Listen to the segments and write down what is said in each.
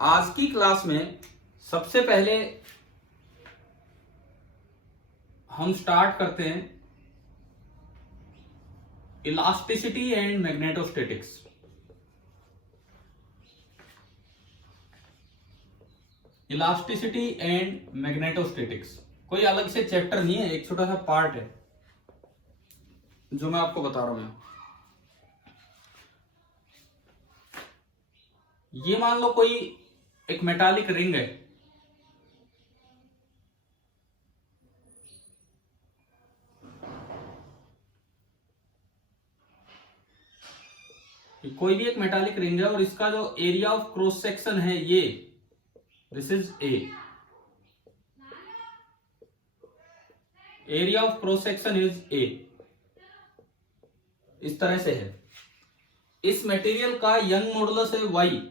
आज की क्लास में सबसे पहले हम स्टार्ट करते हैं elasticity and magnetostatics. Elasticity and magnetostatics कोई अलग से चैप्टर नहीं है, एक छोटा सा पार्ट है जो मैं आपको बता रहा हूं। ये मान लो कोई एक मेटालिक रिंग है, कोई भी एक मेटालिक रिंग है और इसका जो एरिया ऑफ क्रॉस सेक्शन है ये this is A. Area of cross section is A, इस तरह से है। इस मटेरियल का यंग मॉडुलस है वाई,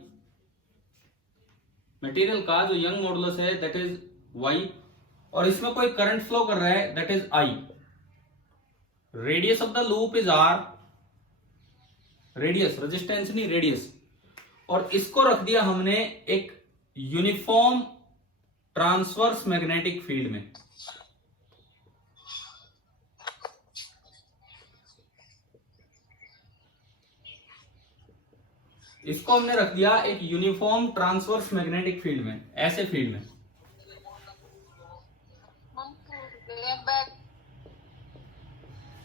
मटेरियल का जो यंग मॉडुलस है दैट इज वाई, और इसमें कोई करंट फ्लो कर रहा है that is I. Radius of the loop is R, radius resistance नहीं रेडियस, और इसको रख दिया हमने एक यूनिफॉर्म ट्रांसवर्स मैग्नेटिक फील्ड में। इसको हमने रख दिया एक यूनिफॉर्म ट्रांसवर्स मैग्नेटिक फील्ड में, ऐसे फील्ड में।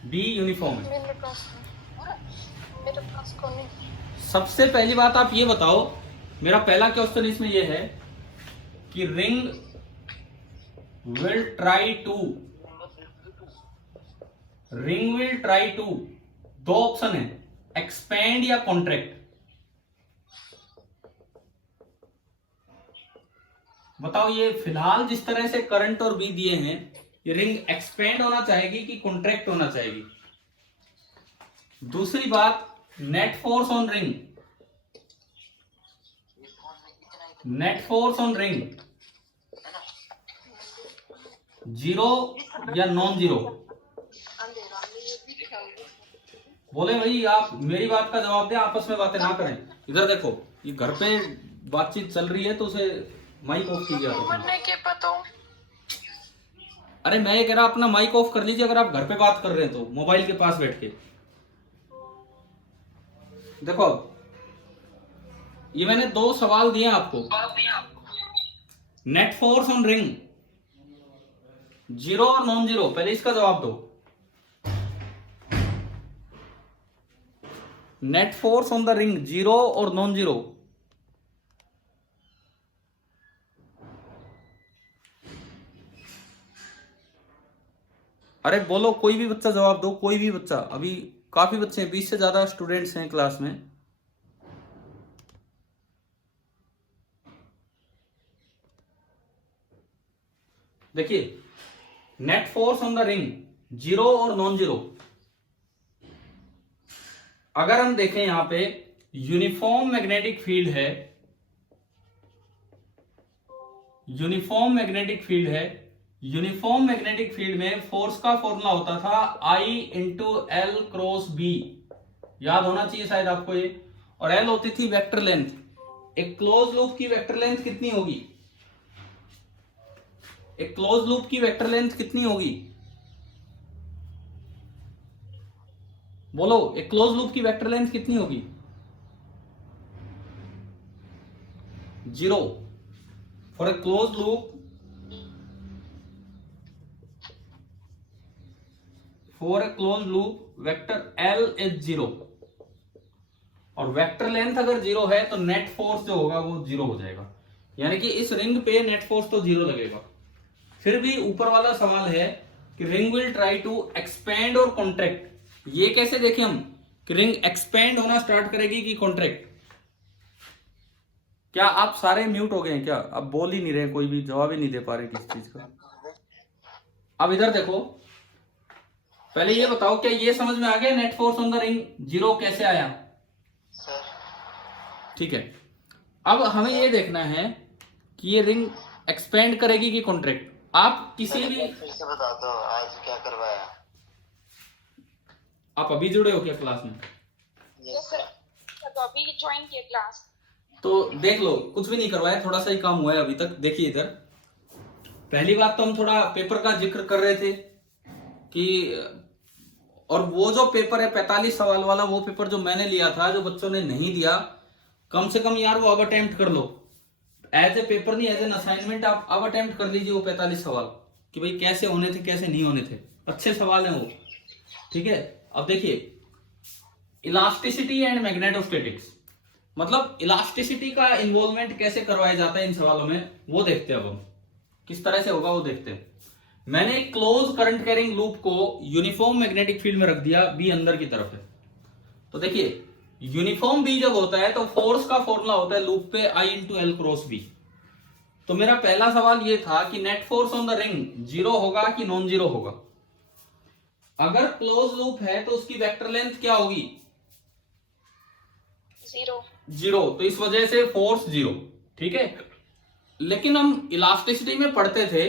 बी यूनिफॉर्म है। सबसे पहली बात आप ये बताओ, मेरा पहला क्वेश्चन इसमें यह है कि रिंग विल ट्राई टू, दो ऑप्शन है, एक्सपेंड या कॉन्ट्रैक्ट। बताओ ये फिलहाल जिस तरह से करंट और बी दिए हैं, ये रिंग एक्सपेंड होना चाहेगी कि कॉन्ट्रैक्ट होना चाहेगी। दूसरी बात, net force on ring, zero या नॉन जीरो। बोले भाई आप मेरी बात का जवाब दें, आपस में बातें ना करें। इधर देखो, ये घर पे बातचीत चल रही है तो उसे माइक ऑफ कीजिए। अरे मैं ये कह रहा अपना माइक ऑफ कर लीजिए अगर आप घर पे बात कर रहे हैं तो, मोबाइल के पास बैठ के। देखो ये मैंने दो सवाल दिए आपको। Net force on ring zero और नॉन जीरो, पहले इसका जवाब दो। Net force on the ring zero और नॉन जीरो। अरे बोलो, कोई भी बच्चा जवाब दो, कोई भी बच्चा। अभी काफी बच्चे हैं, 20 से ज्यादा स्टूडेंट्स हैं क्लास में। देखिए net force on the ring zero और नॉन जीरो। अगर हम देखें यहां पे यूनिफॉर्म मैग्नेटिक फील्ड है, यूनिफॉर्म मैग्नेटिक फील्ड में फोर्स का फॉर्मूला होता था आई इंटू एल क्रॉस बी, याद होना चाहिए शायद आपको ये। और एल होती थी वेक्टर लेंथ। एक क्लोज लूप की वेक्टर लेंथ कितनी होगी? एक क्लोज लूप की वेक्टर लेंथ कितनी होगी? बोलो, एक क्लोज लूप की वेक्टर लेंथ कितनी होगी? Zero. For a close loop, vector L is zero, और वेक्टर लेंथ अगर जीरो है तो नेट फोर्स जो होगा वो जीरो हो जाएगा। यानी कि इस रिंग पे नेट फोर्स तो जीरो लगेगा। फिर भी ऊपर वाला सवाल है कि ring will try to expand और कॉन्ट्रैक्ट। ये कैसे देखें हम कि रिंग एक्सपेंड होना स्टार्ट करेगी कि कॉन्ट्रैक्ट? क्या आप सारे म्यूट हो गए हैं क्या? अब बोल ही नहीं रहे, कोई भी जवाब ही नहीं दे पा रहे किस चीज का। अब इधर देखो, पहले ये बताओ क्या ये समझ में आ गया net force on the ring zero कैसे आया? ठीक है, अब हमें ये देखना है कि ये रिंग एक्सपेंड करेगी कि कॉन्ट्रैक्ट। आप किसी भी, फिर से बता दो आज क्या करवाया। आप अभी जुड़े हो क्या क्लास में? यस सर, तो अभी ज्वाइन किया क्लास। तो देख लो, कुछ भी नहीं करवाया, थोड़ा सा ही काम हुआ है अभी तक। देखिए इधर पहली बात तो हम थोड़ा पेपर का जिक्र कर रहे थे कि, और वो जो पेपर है 45 सवाल वाला, वो पेपर जो मैंने लिया था, जो बच्चों ने नहीं दिया, कम से कम यार वो अब अटेम्प्ट कर लो। एज ए पेपर नहीं, एज एन असाइनमेंट आप अब अटेम्प्ट कर लीजिए वो 45 सवाल, कि भाई कैसे होने थे कैसे नहीं होने थे। अच्छे सवाल हैं वो, ठीक है। अब देखिए इलास्टिसिटी एंड मैग्नेटोस्टैटिक्स, मतलब इलास्टिसिटी का इन्वॉल्वमेंट कैसे करवाया जाता है इन सवालों में, वो देखते हैं अब हम, किस तरह से होगा वो देखते हैं। मैंने एक क्लोज करंट कैरिंग लूप को यूनिफॉर्म मैग्नेटिक फील्ड में रख दिया, बी अंदर की तरफ है। तो देखिए यूनिफॉर्म बी जब होता है तो फोर्स का फॉर्मूला होता है लूप पे I into L cross B. तो मेरा पहला सवाल ये था कि net force on the ring zero होगा कि नॉन जीरो होगा। अगर क्लोज लूप है तो उसकी वेक्टर लेंथ क्या होगी? जीरो। तो इस वजह से फोर्स जीरो, ठीक है। लेकिन हम इलास्टिसिटी में पढ़ते थे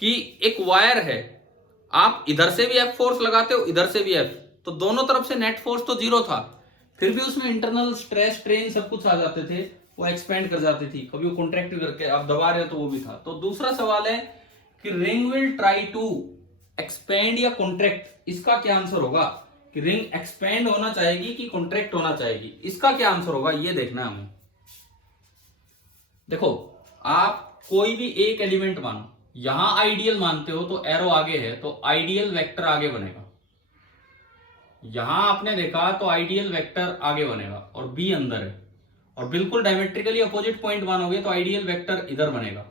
कि एक वायर है, आप इधर से भी एफ फोर्स लगाते हो, इधर से भी एफ, तो दोनों तरफ से नेट फोर्स तो जीरो था, फिर भी उसमें इंटरनल स्ट्रेस स्ट्रेन सब कुछ आ जाते थे, वो एक्सपेंड कर जाती थी, कभी वो कॉन्ट्रैक्ट करके आप दबा रहे हो तो वो भी था। तो दूसरा सवाल है कि ring will try to expand या कॉन्ट्रैक्ट, इसका क्या आंसर होगा? कि रिंग एक्सपेंड होना चाहेगी कि कॉन्ट्रैक्ट होना चाहेगी, इसका क्या आंसर होगा ये देखना है हमें। देखो आप कोई भी एक एलिमेंट मानो, यहां आइडियल मानते हो तो एरो आगे है तो आइडियल वेक्टर आगे बनेगा, यहां आपने देखा तो आइडियल वेक्टर आगे बनेगा और बी अंदर है, और बिल्कुल डायमेट्रिकली अपोजिट पॉइंट मानोगे तो आइडियल वेक्टर इधर बनेगा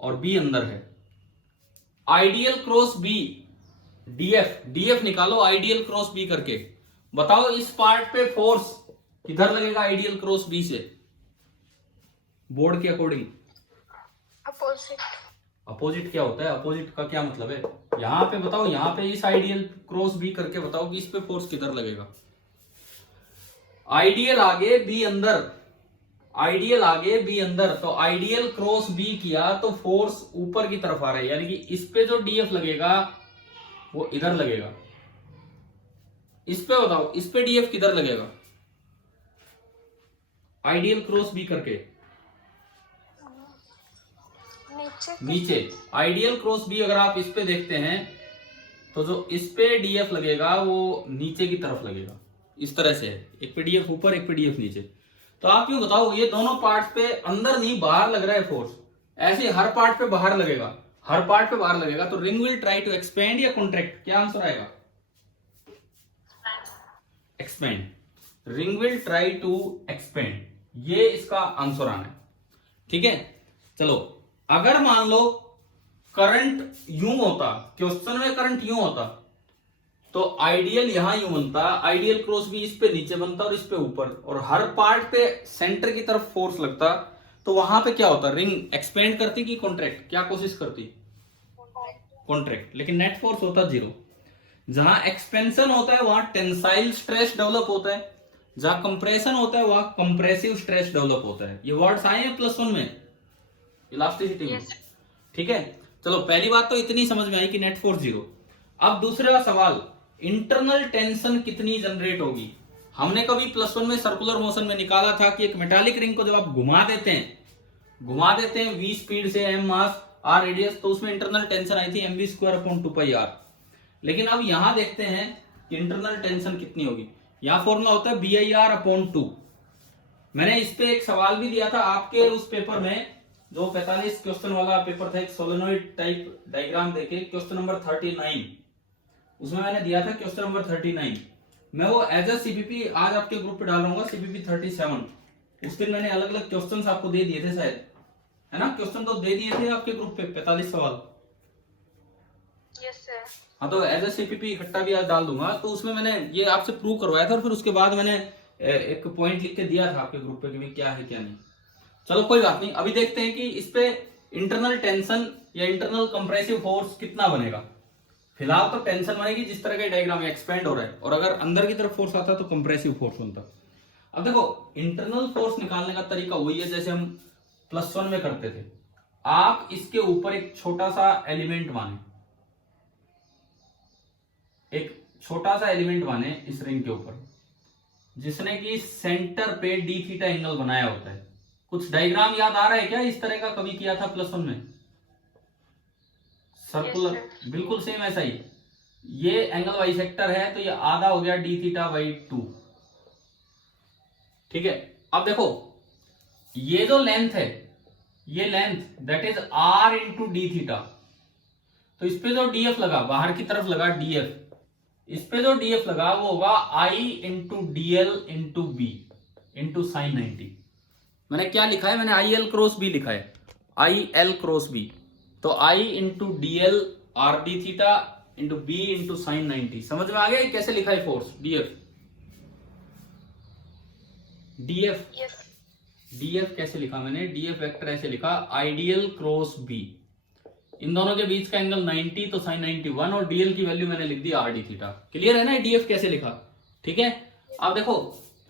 और बी अंदर है। Ideal cross B, DF, DF निकालो आइडियल क्रॉस बी करके, बताओ इस पार्ट पे फोर्स किधर लगेगा आइडियल क्रॉस बी से, बोर्ड के अकॉर्डिंग? अपोजिट क्या होता है? अपोजिट का क्या मतलब है? यहां पे बताओ, यहां पे इस आइडियल क्रॉस बी करके बताओ कि इस पे फोर्स किधर लगेगा। आइडियल आगे बी अंदर, आइडियल आगे बी अंदर, तो आइडियल क्रॉस बी किया तो फोर्स ऊपर की तरफ आ रहा है, यानी कि इस पे जो डीएफ लगेगा वो इधर लगेगा। इस पे बताओ इस पे डीएफ किधर लगेगा आइडियल क्रॉस बी करके? नीचे। आइडियल क्रॉस बी अगर आप इस पे देखते हैं तो जो इस पे डीएफ लगेगा वो नीचे की तरफ लगेगा, इस तरह से है, एक पे डीएफ ऊपर एक पे डीएफ नीचे। तो आप यूं बताओ ये दोनों पार्ट पे अंदर नहीं बाहर लग रहा है फोर्स, ऐसे हर पार्ट पे बाहर लगेगा, हर पार्ट पे बाहर लगेगा, तो ring will try to expand या कॉन्ट्रैक्ट, क्या आंसर आएगा? Expand. Ring will try to expand, ये इसका आंसर आना है, ठीक है। चलो अगर मान लो करंट यूं होता, क्वेश्चन में करंट यूं होता, तो आइडियल यहां यूं बनता, आइडियल क्रॉस भी इस पे नीचे बनता और इस पे ऊपर, और हर पार्ट पे सेंटर की तरफ फोर्स लगता, तो वहां पे क्या होता? रिंग एक्सपेंड करती कि कॉन्ट्रैक्ट, क्या कोशिश करती? कॉन्ट्रैक्ट। लेकिन नेट फोर्स होता जीरो। जहां एक्सपेंशन होता है वहां टेंसाइल स्ट्रेस डेवलप होता है, जहां कंप्रेशन होता है वहां कंप्रेसिव स्ट्रेस डेवलप होता है। ये वर्ड्स आए हैं +1 में इलास्टिसिटी में, ठीक है। चलो पहली बात तो इतनी समझ में आई कि नेट फोर्स जीरो। अब दूसरा सवाल, इंटरनल टेंशन कितनी जनरेट होगी? हमने कभी +1 में सर्कुलर मोशन में निकाला था कि एक मेटालिक रिंग को जब आप घुमा देते हैं v स्पीड से, m मास, r रेडियस, तो उसमें इंटरनल टेंशन आई थी mv²/2πr। लेकिन अब यहां देखते हैं कि इंटरनल टेंशन कितनी होगी। यहां फॉर्मूला होता है BIR/2। मैंने इस पे एक सवाल भी दिया था आपके उस पेपर में, जो 45 क्वेश्चन वाला पेपर था, एक सोलेनोइड टाइप डायग्राम देके, क्वेश्चन नंबर 39, उसमें मैंने दिया था क्वेश्चन नंबर 39। मैं वो एज अ सीपीपी आज आपके ग्रुप पे डाल दूंगा, सीपीपी 37। उस दिन मैंने अलग अलग क्वेश्चंस आपको दे दिए थे शायद, है ना? क्वेश्चन तो दे दिए थे आपके ग्रुप पे 45 सवाल। Yes sir. हाँ, तो एज अ सीपीपी इकट्ठा भी आज डाल दूंगा। तो उसमें मैंने ये आपसे प्रूव करवाया था और फिर उसके बाद मैंने एक पॉइंट लिख के दिया था आपके ग्रुप पे कि भाई क्या है क्या नहीं। चलो कोई बात नहीं, अभी देखते हैं कि इस पे इंटरनल टेंशन या इंटरनल कंप्रेसिव फोर्स कितना बनेगा। फिलहाल तो टेंशन बनेगी जिस तरह का डायग्राम एक्सपेंड हो रहा है, और अगर अंदर की तरफ फोर्स आता तो कंप्रेसिव फोर्स बनता। अब देखो इंटरनल फोर्स निकालने का तरीका वही है जैसे हम +1 में करते थे। आप इसके ऊपर एक छोटा सा एलिमेंट माने, एक छोटा सा एलिमेंट माने इस रिंग के ऊपर, जिसने कि सेंटर पे डी थीटा एंगल बनाया होता है। कुछ डायग्राम याद आ रहा है क्या इस तरह का, कभी किया था प्लस 1 में? सर्कुलर, Yes, बिल्कुल सेम ऐसा ही। ये एंगल बाइसेक्टर है तो ये आधा हो गया डी थीटा बाई 2। ठीक है, अब देखो ये जो लेंथ है, ये length that is R into D theta. तो इस पे जो डीएफ लगा, बाहर की तरफ लगा डीएफ, इस पे जो डीएफ लगा वो होगा I into DL into B into sine 90। मैंने क्या लिखा है? मैंने आई एल क्रॉस बी लिखा है, आई एल क्रॉस बी। तो I into DL R D theta into B into sine 90। समझ में आ गया कैसे लिखा है force? DF, DF yes, DF कैसे लिखा मैंने? डीएफ वेक्टर ऐसे लिखा, आइडियल क्रॉस बी। इन दोनों के बीच का एंगल 90 तो साइन 91, और डीएल की वैल्यू मैंने लिख दी आर डी थीटा। क्लियर है ना डीएफ कैसे लिखा? ठीक है, अब देखो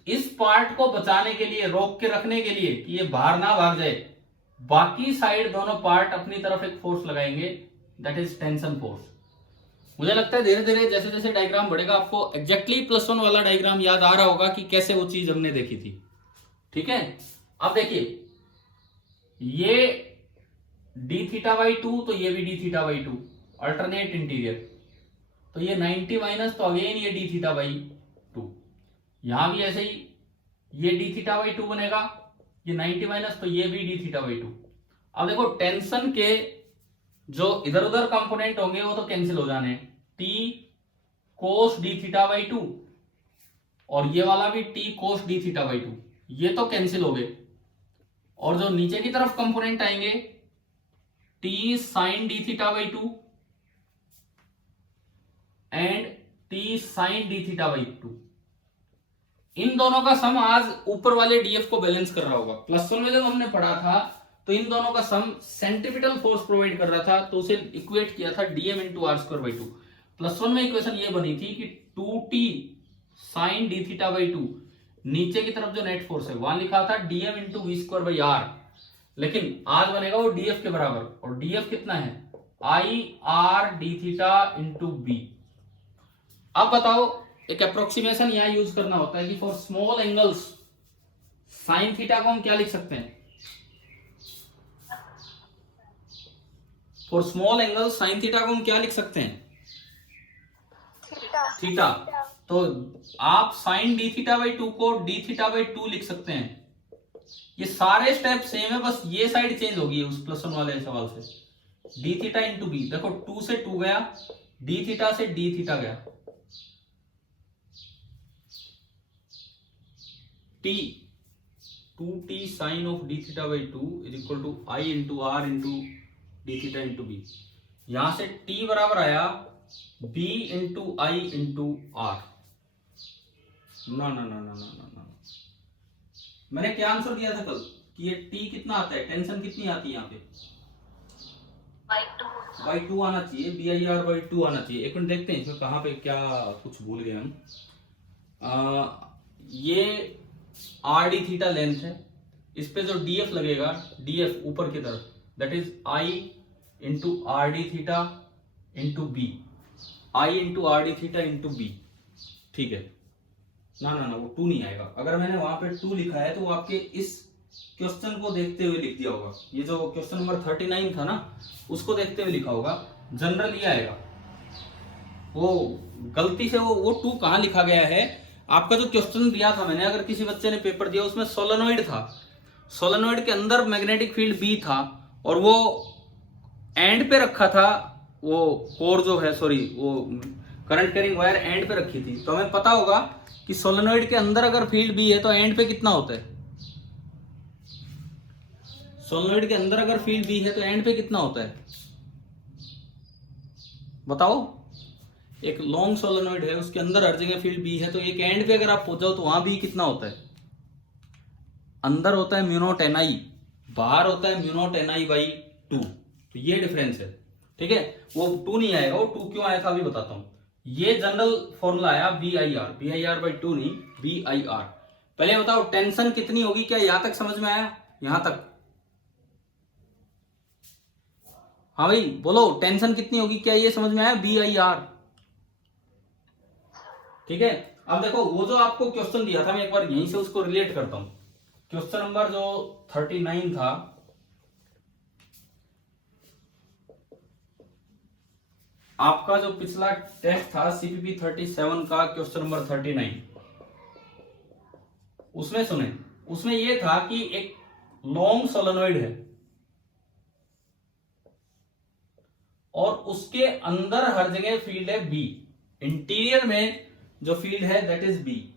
इस पार्ट को बचाने के लिए, रोक के रखने के लिए कि ये बाहर ना भाग जाए, बाकी साइड दोनों पार्ट अपनी तरफ एक फोर्स लगाएंगे, दैट इज टेंशन फोर्स। मुझे लगता है धीरे धीरे जैसे जैसे डायग्राम बढ़ेगा आपको एग्जैक्टली +1 वाला डायग्राम याद आ रहा होगा कि कैसे वो चीज हमने देखी थी। ठीक है, अब देखिए ये डी थीटा बाई 2 तो ये भी D theta by 2, alternate interior. तो ये 90 माइनस तो अगेन ये डी थीटा बाई 2। यहां भी ऐसे ही ये डी थीटा बाई 2 बनेगा, ये 90 माइनस तो ये भी डी थीटा बाई 2। अब देखो टेंशन के जो इधर उधर कंपोनेंट होंगे वो तो कैंसिल हो जाने, T cos D theta by 2 और ये वाला भी T cos D theta by 2, ये तो कैंसिल हो गए। और जो नीचे की तरफ कंपोनेंट आएंगे T sine D theta by 2 and T sine D theta by 2। इन दोनों का सम आज ऊपर वाले डीएफ को बैलेंस कर रहा होगा। +1 में जब हमने पढ़ा था तो इन दोनों का सम सेंट्रीपिटल फोर्स प्रोवाइड कर रहा था, तो उसे इक्वेट किया था DM into R square by 2। +1 में इक्वेशन ये बनी थी कि 2t sign D theta by 2, नीचे की तरफ जो नेट फोर्स है वहां लिखा था DM into V square by R, लेकिन आज बनेगा वो डीएफ के बराबर। और डीएफ कितना है? I R D theta into B. अब बताओ, एक अप्रोक्सीमेशन यहां यूज करना होता है कि for small angles sine theta को हम क्या लिख सकते हैं? For small angles sine theta को हम क्या लिख सकते हैं? theta, theta. तो आप साइन डी थीटा बाई 2 को डी थीटा बाई 2 लिख सकते हैं। ये सारे स्टेप सेम है, बस ये साइड चेंज होगी उस +1 वाले सवाल से। डी थीटा इंटू बी, देखो 2 से 2 गया, डी थीटा से डी थीटा गया, T 2t sine of D theta by 2 is equal to I into R into D theta into B. यहां से t बराबर आया b into I into R. ना ना ना ना ना ना ना, मैंने क्या आंसर दिया था कल कि ये t कितना आता है, टेंशन कितनी आती है यहाँ पे? बाई 2 आना चाहिए, बी आई आर बाई 2 आना चाहिए। एक मिनट देखते हैं इसमें कहाँ पे क्या कुछ भूल गए हम। ये आर डी थीटा लेंथ है, इस पे जो डीएफ लगेगा, डीएफ ऊपर की तरफ, that is I into R D theta into B, I into R D theta into B. ठीक है, ना ना ना वो 2 नहीं आएगा। अगर मैंने वहां पे 2 लिखा है तो वो आपके इस क्वेश्चन को देखते हुए लिख दिया होगा। ये जो क्वेश्चन नंबर 39 था ना, उसको देखते हुए लिखा होगा। जनरल ये आएगा, वो गलती से वो 2 कहाँ लिखा गया है? आपका जो क्वेश्चन दिया था मैंने, अगर किसी बच्चे ने पेपर दिया उसमें सोलेनोइड था, सोलेनोइड के अंदर मैग्नेटिक फील्ड बी था और वो एंड पे रखा था, वो कोर जो है, सॉरी वो करंट कैरिंग वायर एंड पे रखी थी। तो हमें पता होगा कि सोलेनोइड के अंदर अगर फील्ड बी है तो एंड पे कितना होता है? सोलेनोइड के अंदर अगर फील्ड बी है तो एंड पे कितना होता है बताओ? एक लॉन्ग सोलेनोइड है, उसके अंदर हर जगह फील्ड बी है, तो एक एंड पे अगर आप पहुंच जाओ तो वहां बी कितना होता है? अंदर होता है म्यू नॉट एन आई, बाहर होता है mu naught N I by 2। तो ये डिफरेंस है। ठीक है, वो 2 नहीं आएगा। वो 2 क्यों आया था अभी बताता हूं। ये जनरल फॉर्मूला आया B I R, B I R by 2 नहीं, बी आई आर। पहले बताओ टेंशन कितनी होगी, क्या यहां तक समझ में आया? यहां तक, हाँ भाई बोलो, टेंशन कितनी होगी, क्या ये समझ में आया? B I R. ठीक है, अब देखो वो जो आपको क्वेश्चन दिया था, मैं एक बार यहीं से उसको रिलेट करता हूं। क्वेश्चन नंबर जो 39 था, आपका जो पिछला टेस्ट था सीपीपी 37 का क्वेश्चन नंबर 39, उसमें सुने, उसमें ये था कि एक लॉन्ग सोलेनोइड है और उसके अंदर हर जगह फील्ड है बी, इंटीरियर में जो फील्ड है दैट इज बी,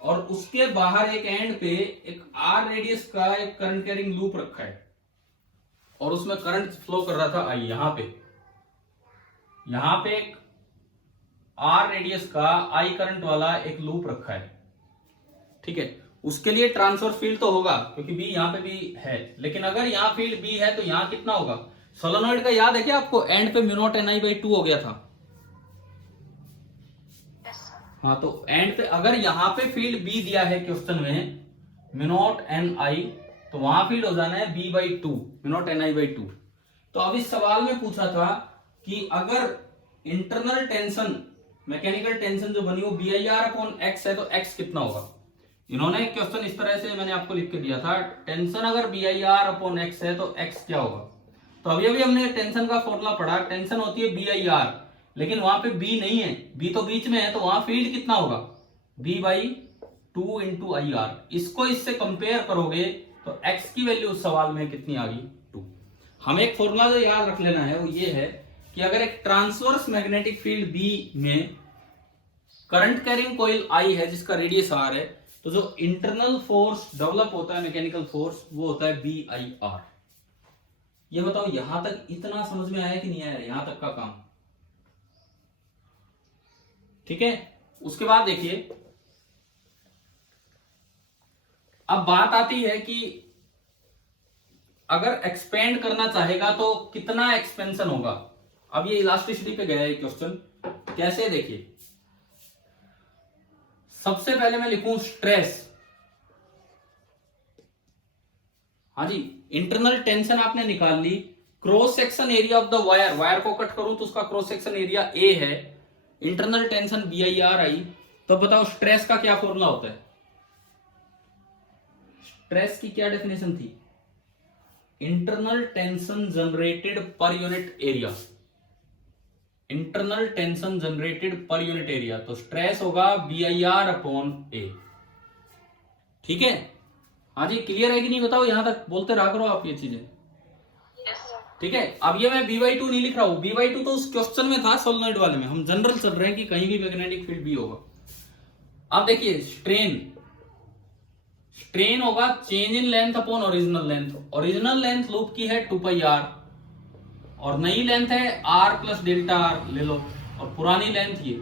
और उसके बाहर एक एंड पे एक आर रेडियस का एक करंट कैरिंग लूप रखा है और उसमें करंट फ्लो कर रहा था आई। यहां पे एक आर रेडियस का आई करंट वाला एक लूप रखा है, ठीक है। उसके लिए ट्रांसफर फील्ड तो होगा क्योंकि बी यहां पे भी है, लेकिन अगर यहां फील्ड बी है तो यहां कितना होगा? सोलेनोइड का याद है क्या आपको? एंड पे mu naught N I by 2 हो गया था। हाँ, तो एंड पे अगर यहां पे फील्ड बी दिया है क्वेश्चन में म्यू नॉट एन आई, तो वहां फील्ड हो जाना है B by 2, mu naught N I by 2। तो अब इस सवाल में पूछा था कि अगर इंटरनल टेंशन, मैकेनिकल टेंशन जो बनी वो B I R upon X है तो एक्स कितना होगा। इन्होंने क्वेश्चन इस तरह से मैंने आपको लिख के दिया था, टेंशन अगर B I R upon X है तो एक्स क्या होगा। तो अभी हमने टेंशन का फॉर्मूला पढ़ा, टेंशन होती है बी आई आर, लेकिन वहां पे बी नहीं है, बी तो बीच में है, तो वहां फील्ड कितना होगा? B by 2 into I R. इसको इससे कंपेयर करोगे तो एक्स की वैल्यू उस सवाल में कितनी आ गई? 2। हमें एक फॉर्मूला जो याद रख लेना है वो ये है कि अगर एक ट्रांसवर्स मैग्नेटिक फील्ड बी में करंट कैरिंग कॉइल आई है जिसका रेडियस आर है, तो जो इंटरनल फोर्स डेवलप होता है, मैकेनिकल फोर्स, वो होता है बी आई आर। ये बताओ यहां तक इतना समझ में आया कि नहीं आया? यहां तक का काम ठीक है। उसके बाद देखिए, अब बात आती है कि अगर एक्सपेंड करना चाहेगा तो कितना एक्सपेंशन होगा। अब ये इलास्टिसिटी पे गया है क्वेश्चन, कैसे देखिए। सबसे पहले मैं लिखूं स्ट्रेस। हाँ जी, इंटरनल टेंशन आपने निकाल ली, cross section area of the wire, wire को कट करूं तो उसका क्रॉस सेक्शन एरिया ए है, internal tension B I R I. तो बताओ स्ट्रेस का क्या फॉर्मूला होता है? स्ट्रेस की क्या डेफिनेशन थी? Internal tension generated per unit area, internal tension generated per unit area. तो स्ट्रेस होगा बी आई आर अपॉन ए, ठीक है। हाँ जी, क्लियर है कि नहीं बताओ? यहां तक बोलते रहा करो आप ये चीजें, ठीक है। अब ये मैं बी बाई 2 नहीं लिख रहा हूं, बी बाई 2 तो उस क्वेश्चन में था सोलेनोइड वाले में, हम जनरल चल रहे हैं कि कहीं भी मैग्नेटिक फील्ड बी होगा। अब देखिए स्ट्रेन, स्ट्रेन होगा change in length upon original length. Original length loop की है 2 पाई आर और नई लेंथ है आर प्लस डेल्टा आर ले लो, और पुरानी लेंथ ये।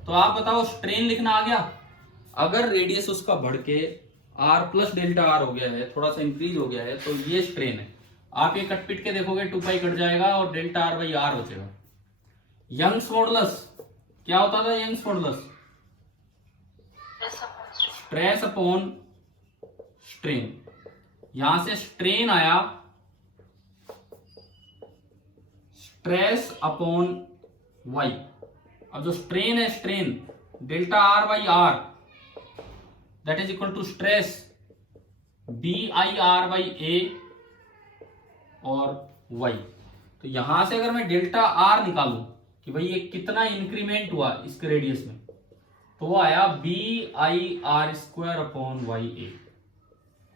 तो आप बताओ स्ट्रेन लिखना आ गया। अगर रेडियस उसका बढ़ के आर प्लस डेल्टा आर हो गया है, थोड़ा सा इंक्रीज हो गया है, तो ये स्ट्रेन है। आप ये कट पिट के देखोगे 2 पाई कट जाएगा और डेल्टा आर बाई आर बचेगा। यंग्स मॉडुलस क्या होता था? Young's modulus stress upon strain. यहां से स्ट्रेन आया स्ट्रेस अपॉन वाई। अब जो स्ट्रेन है, strain delta R by R that is equal to stress B I R by A और वाई। तो यहां से अगर मैं डेल्टा आर निकालूं कि भाई ये कितना इंक्रीमेंट हुआ इसके रेडियस में, तो वो आया B I R square upon Y A.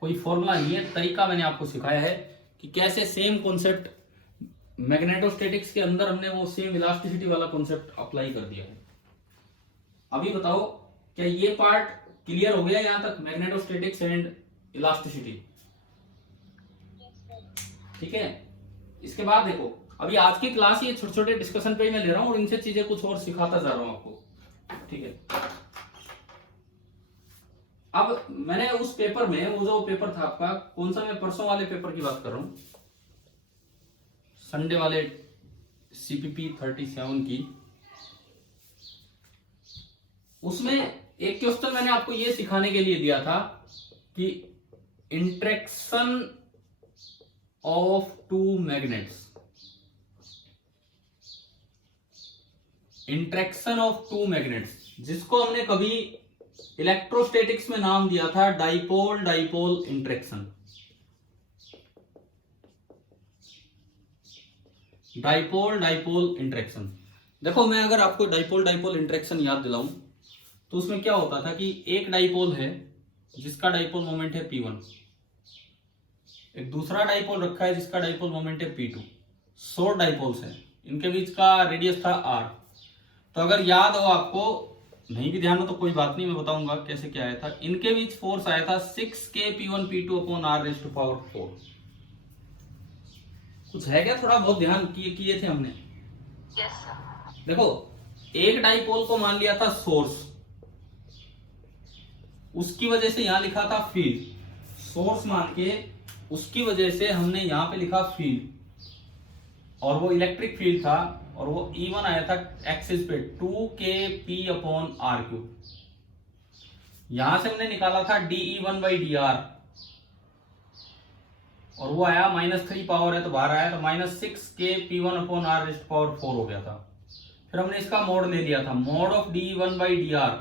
कोई फॉर्मूला नहीं है, तरीका मैंने आपको सिखाया है कि कैसे सेम कॉन्सेप्ट मैग्नेटोस्टैटिक्स के अंदर हमने वो सेम इलास्टिसिटी वाला कॉन्सेप्ट अप्लाई कर दिया है। अभी बताओ क्या ये पार्ट क्लियर हो गया यहां तक, मैग्नेटोस्टैटिक्स एंड इलास्टिसिटी, ठीक है। इसके बाद देखो, अभी आज की क्लास ये छोटे छोटे डिस्कशन पे ही मैं ले रहा हूं और इनसे चीजें कुछ और सिखाता जा रहा हूं आपको, ठीक है। अब मैंने उस पेपर में, वो जो पेपर था आपका कौन सा, मैं परसों वाले पेपर की बात कर रहा हूं, संडे वाले सीपीपी 37 की, उसमें एक क्वेश्चन मैंने आपको ये सिखाने के लिए दिया था कि interaction of 2 magnets, interaction of 2 magnets. जिसको हमने कभी इलेक्ट्रोस्टैटिक्स में नाम दिया था dipole dipole interaction. Dipole dipole interaction. देखो मैं अगर आपको डाइपोल डाइपोल इंटरेक्शन याद दिलाऊं तो उसमें क्या होता था कि एक डाइपोल है जिसका डाइपोल मोमेंट है P1, एक दूसरा डाइपोल रखा है जिसका डाइपोल मोमेंट है P2। शॉर्ट डाइपोल्स हैं, इनके बीच का रेडियस था R। तो अगर याद हो आपको, नहीं भी ध्यान हो तो कोई बात नहीं, मैं बताऊंगा कैसे क्या आया था। इनके बीच फोर्स आया था 6kp1p2/r⁴। कुछ है क्या, थोड़ा बहुत ध्यान किए थे हमने? Yes sir. देखो एक डाइपोल को मान लिया था सोर्स, उसकी वजह से यहां लिखा था फील्ड। सोर्स मान के उसकी वजह से हमने यहां पे लिखा फील्ड, और वो इलेक्ट्रिक फील्ड था, और वो E1 आया था एक्सिस पे 2kp/r3। यहां से हमने निकाला था dE1/dr, और वो आया -3 पावर है तो बाहर आया तो -6kp1/r⁴ हो गया था। फिर हमने इसका मोड ले लिया था, मोड ऑफ dE1/dr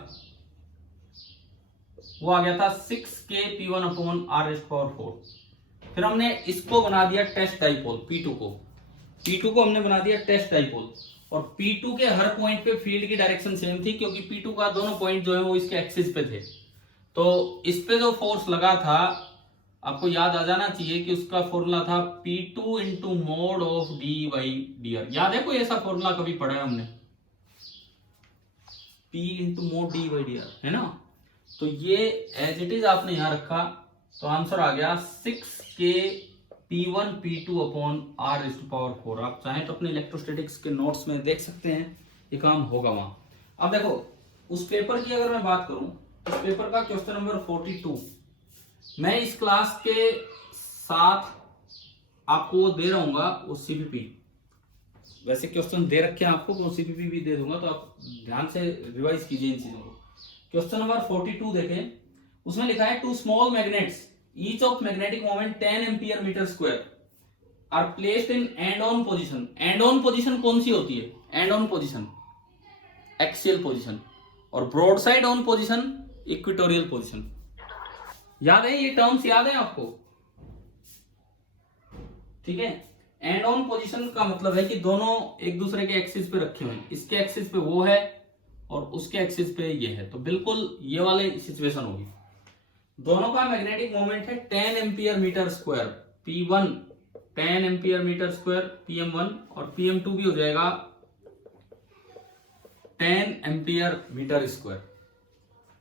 वो आ गया था 6kp1/r⁴। फिर हमने इसको बना दिया टेस्ट डाइपोल, P2 को हमने बना दिया टेस्ट डाइपोल, और P2 के हर पॉइंट पे फील्ड की डायरेक्शन सेम थी, क्योंकि P2 का दोनों पॉइंट जो है वो इसके एक्सिस पे थे। तो इस पे जो फोर्स लगा था आपको याद आ जाना चाहिए कि उसका फॉर्मूला था P2 into mode of d/dr। याद है कोई ऐसा फॉर्मूला कभी पढ़ा है हमने? P इंटू मोड d/dr, है ना? तो ये एज इट इज आपने यहां रखा, तो आंसर आ गया 6kp1p2/r⁴। आप चाहें तो अपने इलेक्ट्रोस्टैटिक्स के नोट्स में देख सकते हैं, ये काम होगा वहां। अब देखो उस पेपर की अगर मैं बात करूं, उस पेपर का क्वेश्चन नंबर 42 मैं इस क्लास के साथ आपको वो दे रहूंगा, वो CPP। वैसे क्वेश्चन दे रखे हैं आपको, वो CPP भी दे दूंगा, तो आप ध्यान से रिवाइज कीजिए इन चीजों को। क्वेश्चन नंबर 42 देखें, उसमें लिखा है 2 small magnets each of magnetic moment 10 ampere metre square are placed in end on position. End on position कौन सी होती है? End on position axial position, और broad side on position equatorial position. याद है ये टर्म्स, याद है आपको? ठीक है, एंड ऑन पोजीशन का मतलब है कि दोनों एक दूसरे के एक्सिस पे रखे हुए हैं, इसके एक्सिस पे वो है और उसके एक्सिस पे ये है, तो बिल्कुल ये वाले सिचुएशन होगी। दोनों का मैग्नेटिक मोमेंट है 10 ampere metre square, P1 10 ampere metre square PM1, और PM2 भी हो जाएगा 10 एम्पियर मीटर स्क्वायर।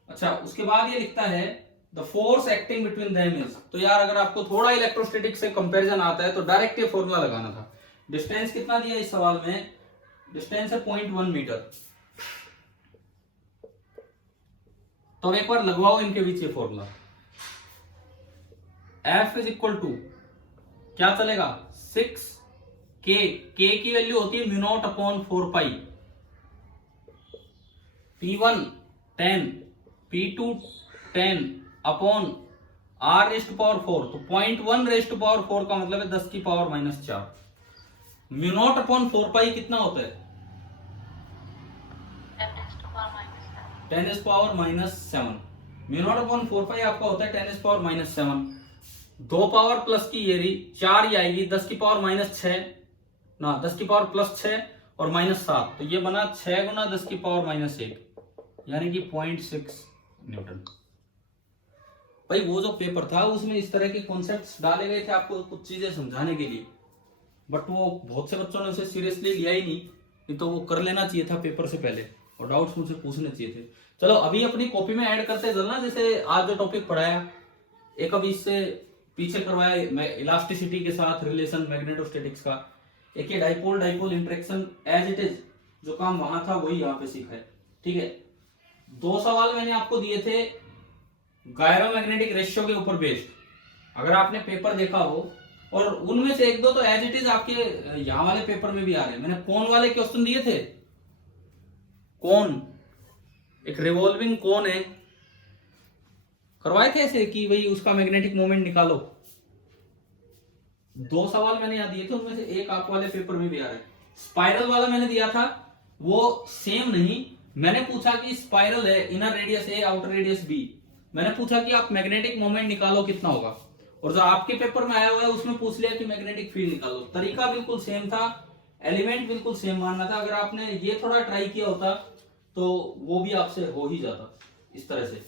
अच्छा, उसके बाद ये लिखता है the force acting between them is. तो यार अगर आपको थोड़ा इलेक्ट्रोस्टैटिक से कंपैरिजन आता है तो डायरेक्ट ये फॉर्मूला लगाना था। डिस्टेंस कितना दिया इस सवाल में? डिस्टेंस है 0.1 मीटर। तो एक बार लगवाओ इनके बीच ये formula. F is equal to क्या चलेगा? 6k, k की वैल्यू होती है μ0/4π। P1 10, P2 10 अपॉन r⁴, तो 0.1⁴ का मतलब है 10⁻⁴। μ0/4π कितना होता है? 10⁻⁷। μ0/4π आपका होता है 10⁻⁷। 2 पावर प्लस की ये रही 4 ही आएगी, 10⁻⁶ ना 10⁻+6 और -7, तो ये बना 6 गुना 10⁻⁻1 यानी कि 0.6 न्यूटन। भाई वो जो पेपर था उसमें इस तरह के कॉन्सेप्ट्स डाले गए थे आपको कुछ चीजें समझाने के लिए, बट वो बहुत से बच्चों ने उसे सीरियसली लिया ही नहीं तो वो कर लेना चाहिए था पेपर से पहले, और डाउट्स मुझसे पूछने चाहिए थे। चलो अभी अपनी कॉपी में ऐड करते चलना, जैसे आज जो टॉपिक पढ़ाया, एक अभी इससे पीछे करवाया इलास्टिसिटी के साथ रिलेशन मैग्नेटोस्टैटिक्स का, एक ये dipole dipole interaction as it is जो काम वहां था वही यहाँ पे सीखा है। ठीक है, 2 सवाल मैंने आपको दिए थे गायरोमैग्नेटिक रेशियो के ऊपर बेस्ड, अगर आपने पेपर देखा हो, और उनमें से 1-2 तो एज इट इज आपके यहाँ वाले पेपर में भी आ रहे हैं। मैंने कोन वाले क्वेश्चन दिए थे, कोन एक रिवॉल्विंग कोन है, करवाए थे ऐसे कि भाई उसका मैग्नेटिक मोमेंट निकालो। 2 सवाल मैंने यहां दिए थे, उनमें से एक आप वाले पेपर में भी आ रहा है। स्पाइरल वाला मैंने दिया था, वो सेम नहीं मैंने पूछा कि स्पाइरल है, इनर रेडियस ए आउटर रेडियस बी, मैंने पूछा कि आप मैग्नेटिक मोमेंट निकालो कितना होगा, और जो आपके पेपर में आया हुआ है उसमें पूछ लिया कि मैग्नेटिक फील्ड निकालो। तरीका बिल्कुल सेम था, एलिमेंट बिल्कुल सेम मानना था। अगर आपने ये थोड़ा ट्राई किया होता तो वो भी आपसे हो ही जाता इस तरह से।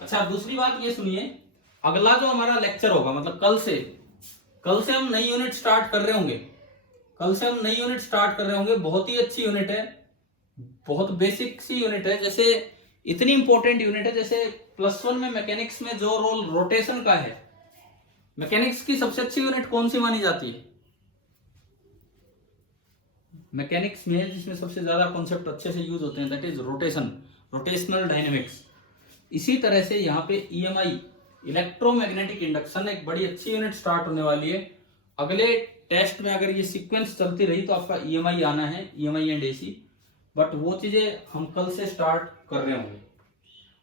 अच्छा, दूसरी बात ये सुनिए, अगला जो हमारा लेक्चर होगा, मतलब कल से हम नई यूनिट स्टार्ट कर रहे होंगे। बहुत ही अच्छी यूनिट है, बहुत बेसिक सी यूनिट है, जैसे इतनी इंपॉर्टेंट यूनिट है जैसे +1 में मैकेनिक्स में जो रोल रोटेशन का है, मैकेनिक्स की सबसे अच्छी यूनिट कौन सी मानी जाती है मैकेनिक्स में, जिसमें सबसे ज्यादा कॉन्सेप्ट अच्छे से यूज होते हैं, दैट इज रोटेशनल डायनेमिक्स। इसी तरह से यहाँ पे EMI, इलेक्ट्रोमैग्नेटिक इंडक्शन, एक बड़ी अच्छी यूनिट स्टार्ट होने वाली है। अगले टेस्ट में अगर ये सीक्वेंस चलती रही तो आपका EMI आना है, EMI एंड AC, बट वो चीजें हम कल से स्टार्ट कर रहे होंगे।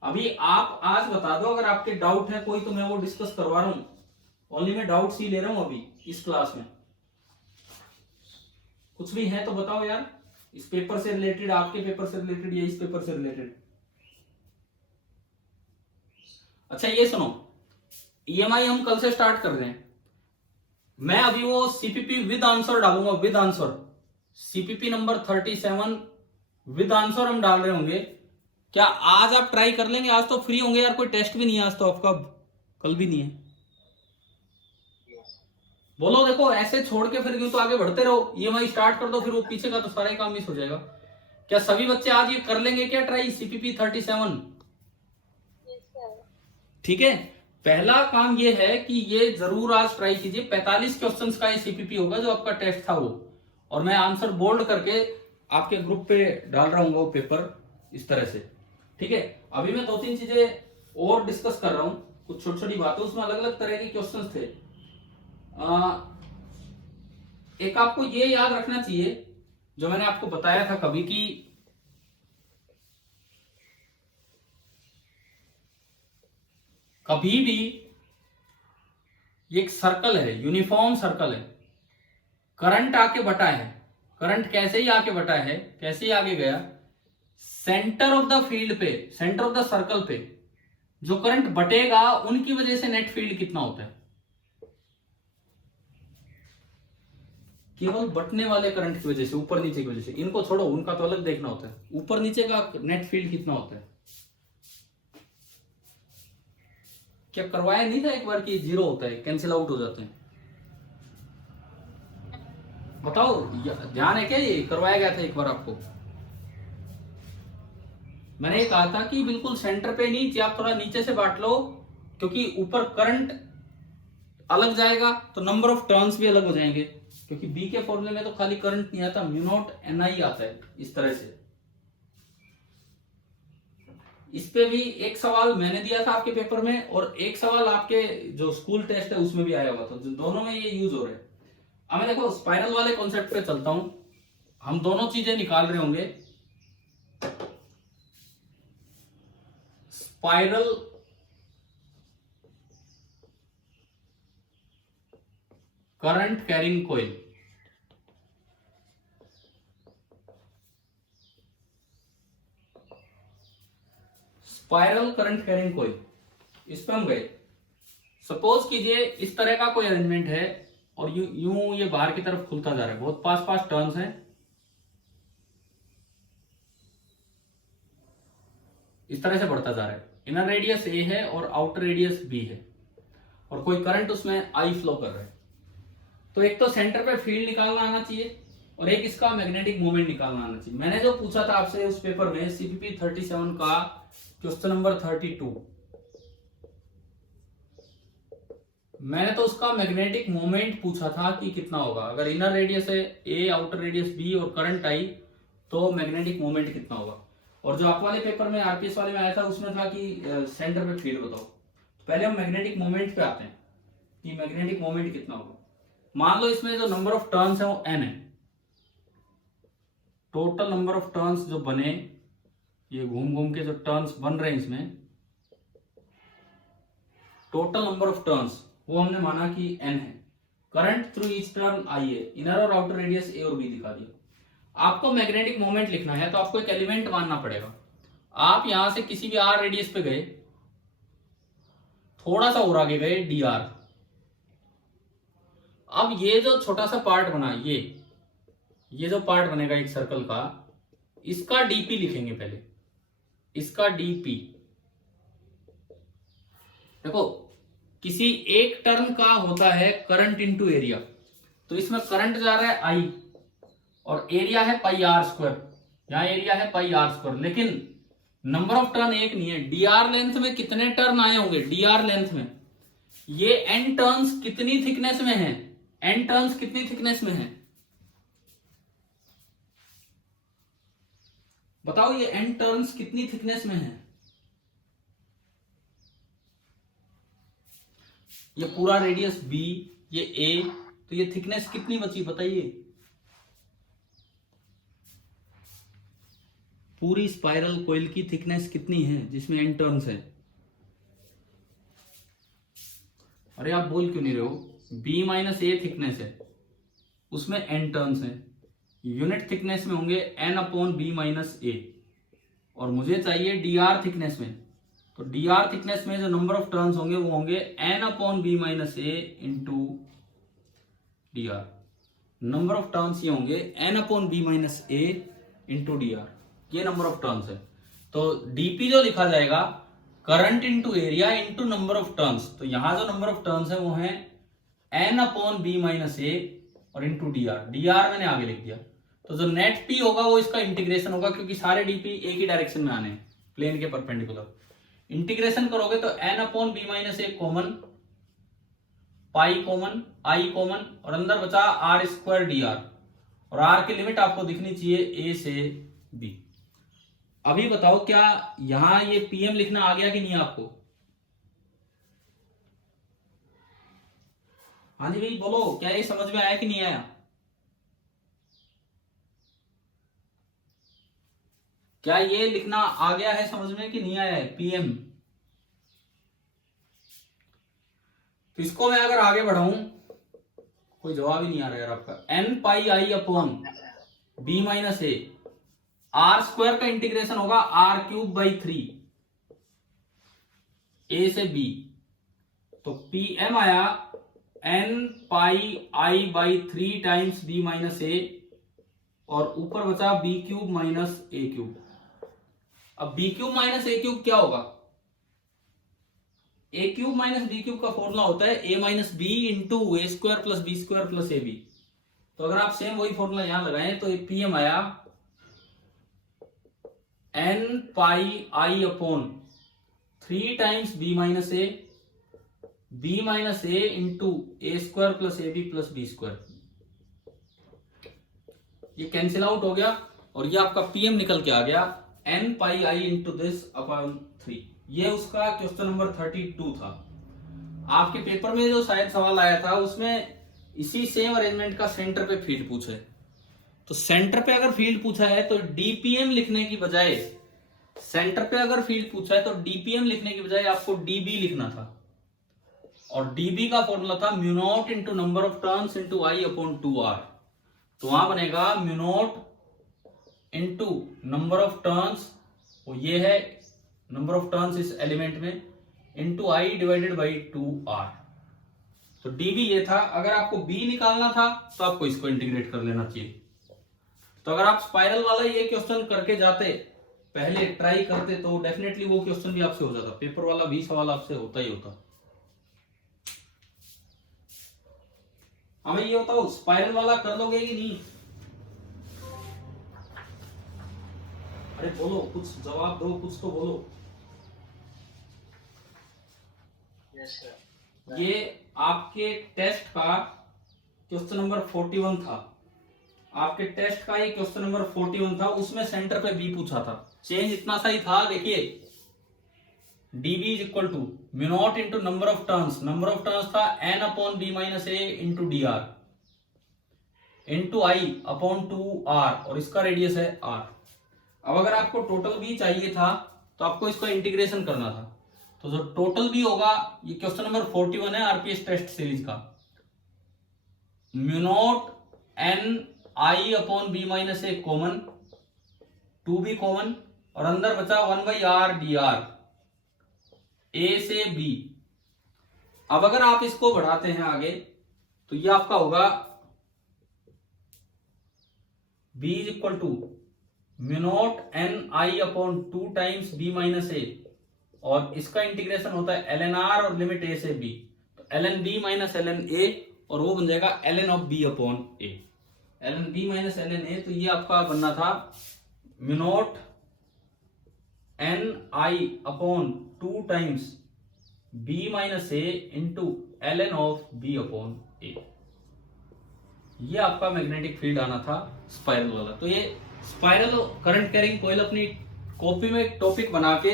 अभी आप आज बता दो अगर आपके डाउट है कोई, तो मैं वो डिस्कस करवा रहा हूँ, ओनली मैं डाउट्स ही ले रहा हूँ अभी इस क्लास में। कुछ भी है तो बताओ यार, इस पेपर से रिलेटेड, आपके पेपर से रिलेटेड या इस पेपर से रिलेटेड। अच्छा ये सुनो, EMI हम कल से स्टार्ट कर रहे हैं। मैं अभी वो CPP विद आंसर डालूंगा, with answer, CPP number 37 with answer हम डाल रहे होंगे। क्या आज आप ट्राई कर लेंगे? आज तो फ्री होंगे यार, कोई टेस्ट भी नहीं है आज तो आपका, कल भी नहीं है। बोलो, देखो ऐसे छोड़ के फिर यूं तो आगे बढ़ते रहो, EMI स्टार्ट कर दो, फिर वो पीछे का तो सारा ही काम मिस हो जाएगा। क्या सभी बच्चे आज ये कर लेंगे क्या ट्राई, CPP 37? ठीक है, पहला काम ये है कि ये जरूर आज ट्राई कीजिए। 45 क्वेश्चंस का ये CPP होगा जो आपका टेस्ट था वो, और मैं आंसर बोल्ड करके आपके ग्रुप पे डाल रहा हूँ वो पेपर इस तरह से। ठीक है, अभी मैं 2-3 चीजें और डिस्कस कर रहा हूँ, कुछ छोटी छोटी बातें, उसमें अलग अलग तरह के क्वेश्चंस थे। एक आपको ये याद रखना चाहिए जो मैंने आपको बताया था कभी, कि कभी भी ये एक सर्कल है, यूनिफॉर्म सर्कल है, करंट आके बटा है, करंट कैसे ही आके बटा है, कैसे ही आगे गया, सेंटर ऑफ द फील्ड पे, सेंटर ऑफ द सर्कल पे जो करंट बटेगा उनकी वजह से नेट फील्ड कितना होता है। केवल बटने वाले करंट की वजह से, ऊपर नीचे की वजह से, इनको छोड़ो, उनका तो अलग देखना होता है, ऊपर नीचे का नेट फील्ड कितना होता है। क्या करवाया नहीं था एक बार कि 0 होता है, कैंसिल आउट हो जाते हैं? बताओ, ध्यान है क्या? ये करवाया गया था एक बार आपको। मैंने ये कहा था कि बिल्कुल सेंटर पे नहीं, आप थोड़ा नीचे से बांट लो, क्योंकि ऊपर करंट अलग जाएगा तो नंबर ऑफ टर्न्स भी अलग हो जाएंगे, क्योंकि बी के फॉर्मूले में तो खाली करंट नहीं आता, म्यू NI आता है इस तरह से। इस पे भी एक सवाल मैंने दिया था आपके पेपर में, और एक सवाल आपके जो स्कूल टेस्ट है उसमें भी आया हुआ था, दोनों में ये यूज हो रहे हैं। अब मैं देखो स्पाइरल वाले कॉन्सेप्ट पे चलता हूं, हम दोनों चीजें निकाल रहे होंगे। Spiral current carrying coil, spiral current carrying coil, इस पे हम गए। सपोज कीजिए इस तरह का कोई अरेंजमेंट है और यूं ये बाहर की तरफ खुलता जा रहा है, बहुत पास टर्न्स हैं, इस तरह से बढ़ता जा रहा है। इनर रेडियस A है और आउटर रेडियस B है, और कोई करंट उसमें I फ्लो कर रहा है। तो एक तो सेंटर पे फील्ड निकालना आना चाहिए, और एक इसका मैग्नेटिक मोमेंट निकालना आना चाहिए। मैंने जो पूछा था आपसे उस पेपर में CPP 37 का क्वेश्चन नंबर 32, मैंने तो उसका मैग्नेटिक मोमेंट पूछा था कि कितना होगा। अगर इनर रेडियस है A, आउटर रेडियस B और करंट I, तो मैग्नेटिक मोमेंट कितना होगा। और जो आप वाले पेपर में RPS वाले में आया था उसमें था कि सेंटर पे फील्ड बताओ। तो पहले हम मैग्नेटिक मोमेंट पे आते हैं कि मैग्नेटिक मोमेंट कितना होगा। मान लो इसमें जो नंबर ऑफ टर्न्स है वो N है, टोटल नंबर ऑफ टर्न्स जो बने, ये घूम घूम के जो टर्न्स बन रहे हैं इसमें, टोटल नंबर ऑफ टर्न्स वो हमने माना कि N है। Current through each turn I है, इनर और आउटर रेडियस A और B दिखा दिया। आपको मैग्नेटिक मोमेंट लिखना है तो आपको एक एलिमेंट मानना पड़ेगा। आप यहां से किसी भी आर रेडियस पे गए, थोड़ा सा और आगे गए डी आर, अब ये जो छोटा सा पार्ट बना, ये जो पार्ट बनेगा एक सर्कल का, इसका डीपी लिखेंगे पहले, इसका डीपी। देखो किसी एक टर्म का होता है करंट इनटू एरिया, तो इसमें करंट जा रहा है आई और एरिया है पाई आर स्क्वायर, यहां एरिया है पाई आर स्क्वायर, लेकिन नंबर ऑफ टर्न एक नहीं है। डी आर लेंथ में कितने टर्न आए होंगे, डी आर लेंथ में ये एन टर्न्स कितनी थिकनेस में है, एन टर्न्स कितनी थिकनेस में है बताओ, ये एन टर्न्स कितनी थिकनेस में है। ये पूरा रेडियस बी, ये ए, तो ये थिकनेस कितनी बची बताइए। पूरी स्पाइरल कोइल की थिकनेस कितनी है जिसमें एन टर्न्स है। अरे आप बोल क्यों नहीं रहे हो, बी माइनस ए थिकनेस है, उसमें एन टर्न्स है, यूनिट थिकनेस में होंगे एन अपॉन बी माइनस ए, और मुझे चाहिए डी आर थिकनेस में, तो डी आर थिकनेस में जो नंबर ऑफ टर्न्स होंगे वो होंगे N upon B minus A into D R. Number of turns ये होंगे एन अपॉन बी माइनस ए इंटू डी आर, ये नंबर ऑफ टर्न्स है। तो डीपी जो लिखा जाएगा current into area into number of turns, तो यहां जो नंबर ऑफ टर्न्स है वो है एन अपॉन बी माइनस ए और into D R, D R मैंने आगे लिख दिया। तो जो नेट पी होगा वो इसका इंटीग्रेशन होगा, क्योंकि सारे डीपी एक ही डायरेक्शन में आने हैं, प्लेन के परपेंडिकुलर। इंटीग्रेशन करोगे तो N upon B minus A common, pi common, I common, और अंदर बचा आर स्क्वायर डी आर, और आर की लिमिट आपको दिखनी चाहिए ए से बी। अभी बताओ क्या यहां ये पीएम लिखना आ गया कि नहीं आपको। हाँ जी भाई बोलो, क्या ये समझ में आया कि नहीं आया। क्या ये लिखना आ गया है समझ में कि नहीं आया है पीएम। तो इसको मैं अगर आगे बढ़ाऊं, कोई जवाब ही नहीं आ रहा यार आपका। N pi I upon B minus A, R square का इंटीग्रेशन होगा आर क्यूब बाई 3 ए से बी, तो पीएम आया N pi I by 3 times B minus ए, और ऊपर बचा B cube minus A cube. अब B cube minus A cube क्या होगा, A cube minus B cube का फॉर्मूला होता है A minus B into A square plus B square plus A B. तो अगर आप सेम वही फॉर्मूला यहां लगाएं तो पीएम आया N pi I upon 3 times B minus A, B minus A into A square plus A B plus B square. ये cancel out हो गया और ये आपका पीएम निकल के आ गया N pi I into this upon 3। ये उसका क्वेश्चन नंबर 32 था। आपके पेपर में जो शायद सवाल आया था उसमें इसी सेम अरेंजमेंट का सेंटर पे फील्ड पूछा है। तो सेंटर पे अगर फील्ड पूछा है तो डीपीएम लिखने की बजाय, सेंटर पे अगर फील्ड पूछा है तो डीपीएम लिखने की बजाय आपको डीबी लिखना था, और डीबी का फॉर्मूला था mu naught into number of turns into I upon 2r। तो वहां बनेगा mu naught into number of turns, वो ये है नंबर ऑफ टर्न्स इस एलिमेंट में, into I divided by 2r। तो डीबी ये था। अगर आपको बी निकालना था तो आपको इसको इंटीग्रेट कर लेना चाहिए। तो अगर आप स्पाइरल वाला ये क्वेश्चन करके जाते, पहले ट्राई करते, तो डेफिनेटली वो क्वेश्चन भी आपसे हो जाता। पेपर वाला 20 सवाल आपसे होता ही होता। हमें ये बताओ स्पाइरल वाला कर लोगे कि नहीं। अरे बोलो, कुछ जवाब दो, कुछ तो बोलो। Yes sir. ये आपके टेस्ट का क्वेश्चन नंबर 41 था। आपके टेस्ट का ये क्वेश्चन नंबर 41 था, उसमें सेंटर पे बी पूछा था। चेंज इतना सा ही था, देखिए DB is equal to mu naught into number of turns, number of turns था N upon B minus A into D R into I upon 2r, और इसका रेडियस है r। अब अगर आपको टोटल बी चाहिए था तो आपको इसका इंटीग्रेशन करना था। तो जो टोटल बी होगा, ये क्वेश्चन नंबर 41 है आरपीएस टेस्ट सीरीज का, mu naught N I upon B minus A common, 2b common, और अंदर बचा 1/r dr ए से बी। अब अगर आप इसको बढ़ाते हैं आगे तो ये आपका होगा b is equal to mu N I upon 2 times b minus ए, और इसका इंटीग्रेशन होता है ln r और लिमिट a से b, तो ln b minus ln a, और वो बन जाएगा ln of b upon a, ln b minus ln a। तो ये आपका बनना था mu N I upon 2 times b minus A into ln of b upon a। ये आपका मैग्नेटिक फील्ड आना था स्पाइरल वाला। तो ये स्पाइरल करंट कैरिंग कॉइल अपनी कॉपी में एक टॉपिक बना के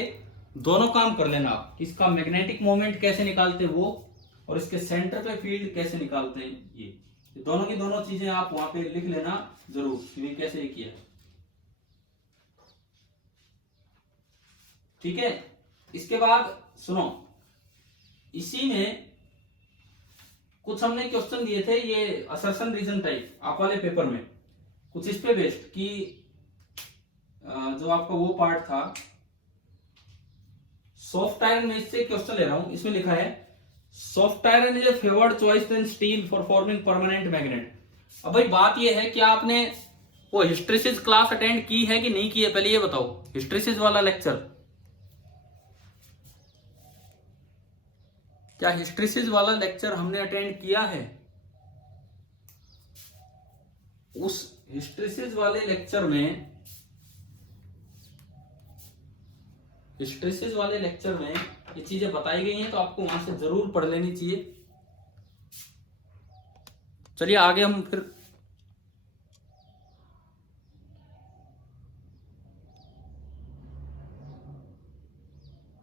दोनों काम कर लेना आप, इसका मैग्नेटिक मोमेंट कैसे निकालते हैं वो, और इसके सेंटर पे फील्ड कैसे निकालते हैं ये दोनों की दोनों चीजें आप वहां पे लिख लेना जरूर कि कैसे ये किया। ठीक है, इसके बाद सुनो, इसी में कुछ हमने क्वेश्चन दिए थे ये असर्शन रीजन टाइप आप वाले पेपर में, कुछ इस पे बेस्ड कि जो आपका वो पार्ट था सॉफ्ट आयरन में, इससे क्वेश्चन ले रहा हूं। इसमें लिखा है soft iron is a favoured choice then steel for forming permanent magnet. अब भाई बात ये है कि आपने वो हिस्ट्रीसिस क्लास अटेंड की है कि नहीं की है, पहले ये बताओ। हिस्ट्रीसिस वाला लेक्चर, क्या हिस्ट्रीसिस वाला लेक्चर हमने अटेंड किया है? उस हिस्ट्रीसिस वाले लेक्चर में, हिस्ट्रीसिस वाले लेक्चर में ये चीजें बताई गई हैं, तो आपको वहां से जरूर पढ़ लेनी चाहिए। चलिए आगे हम फिर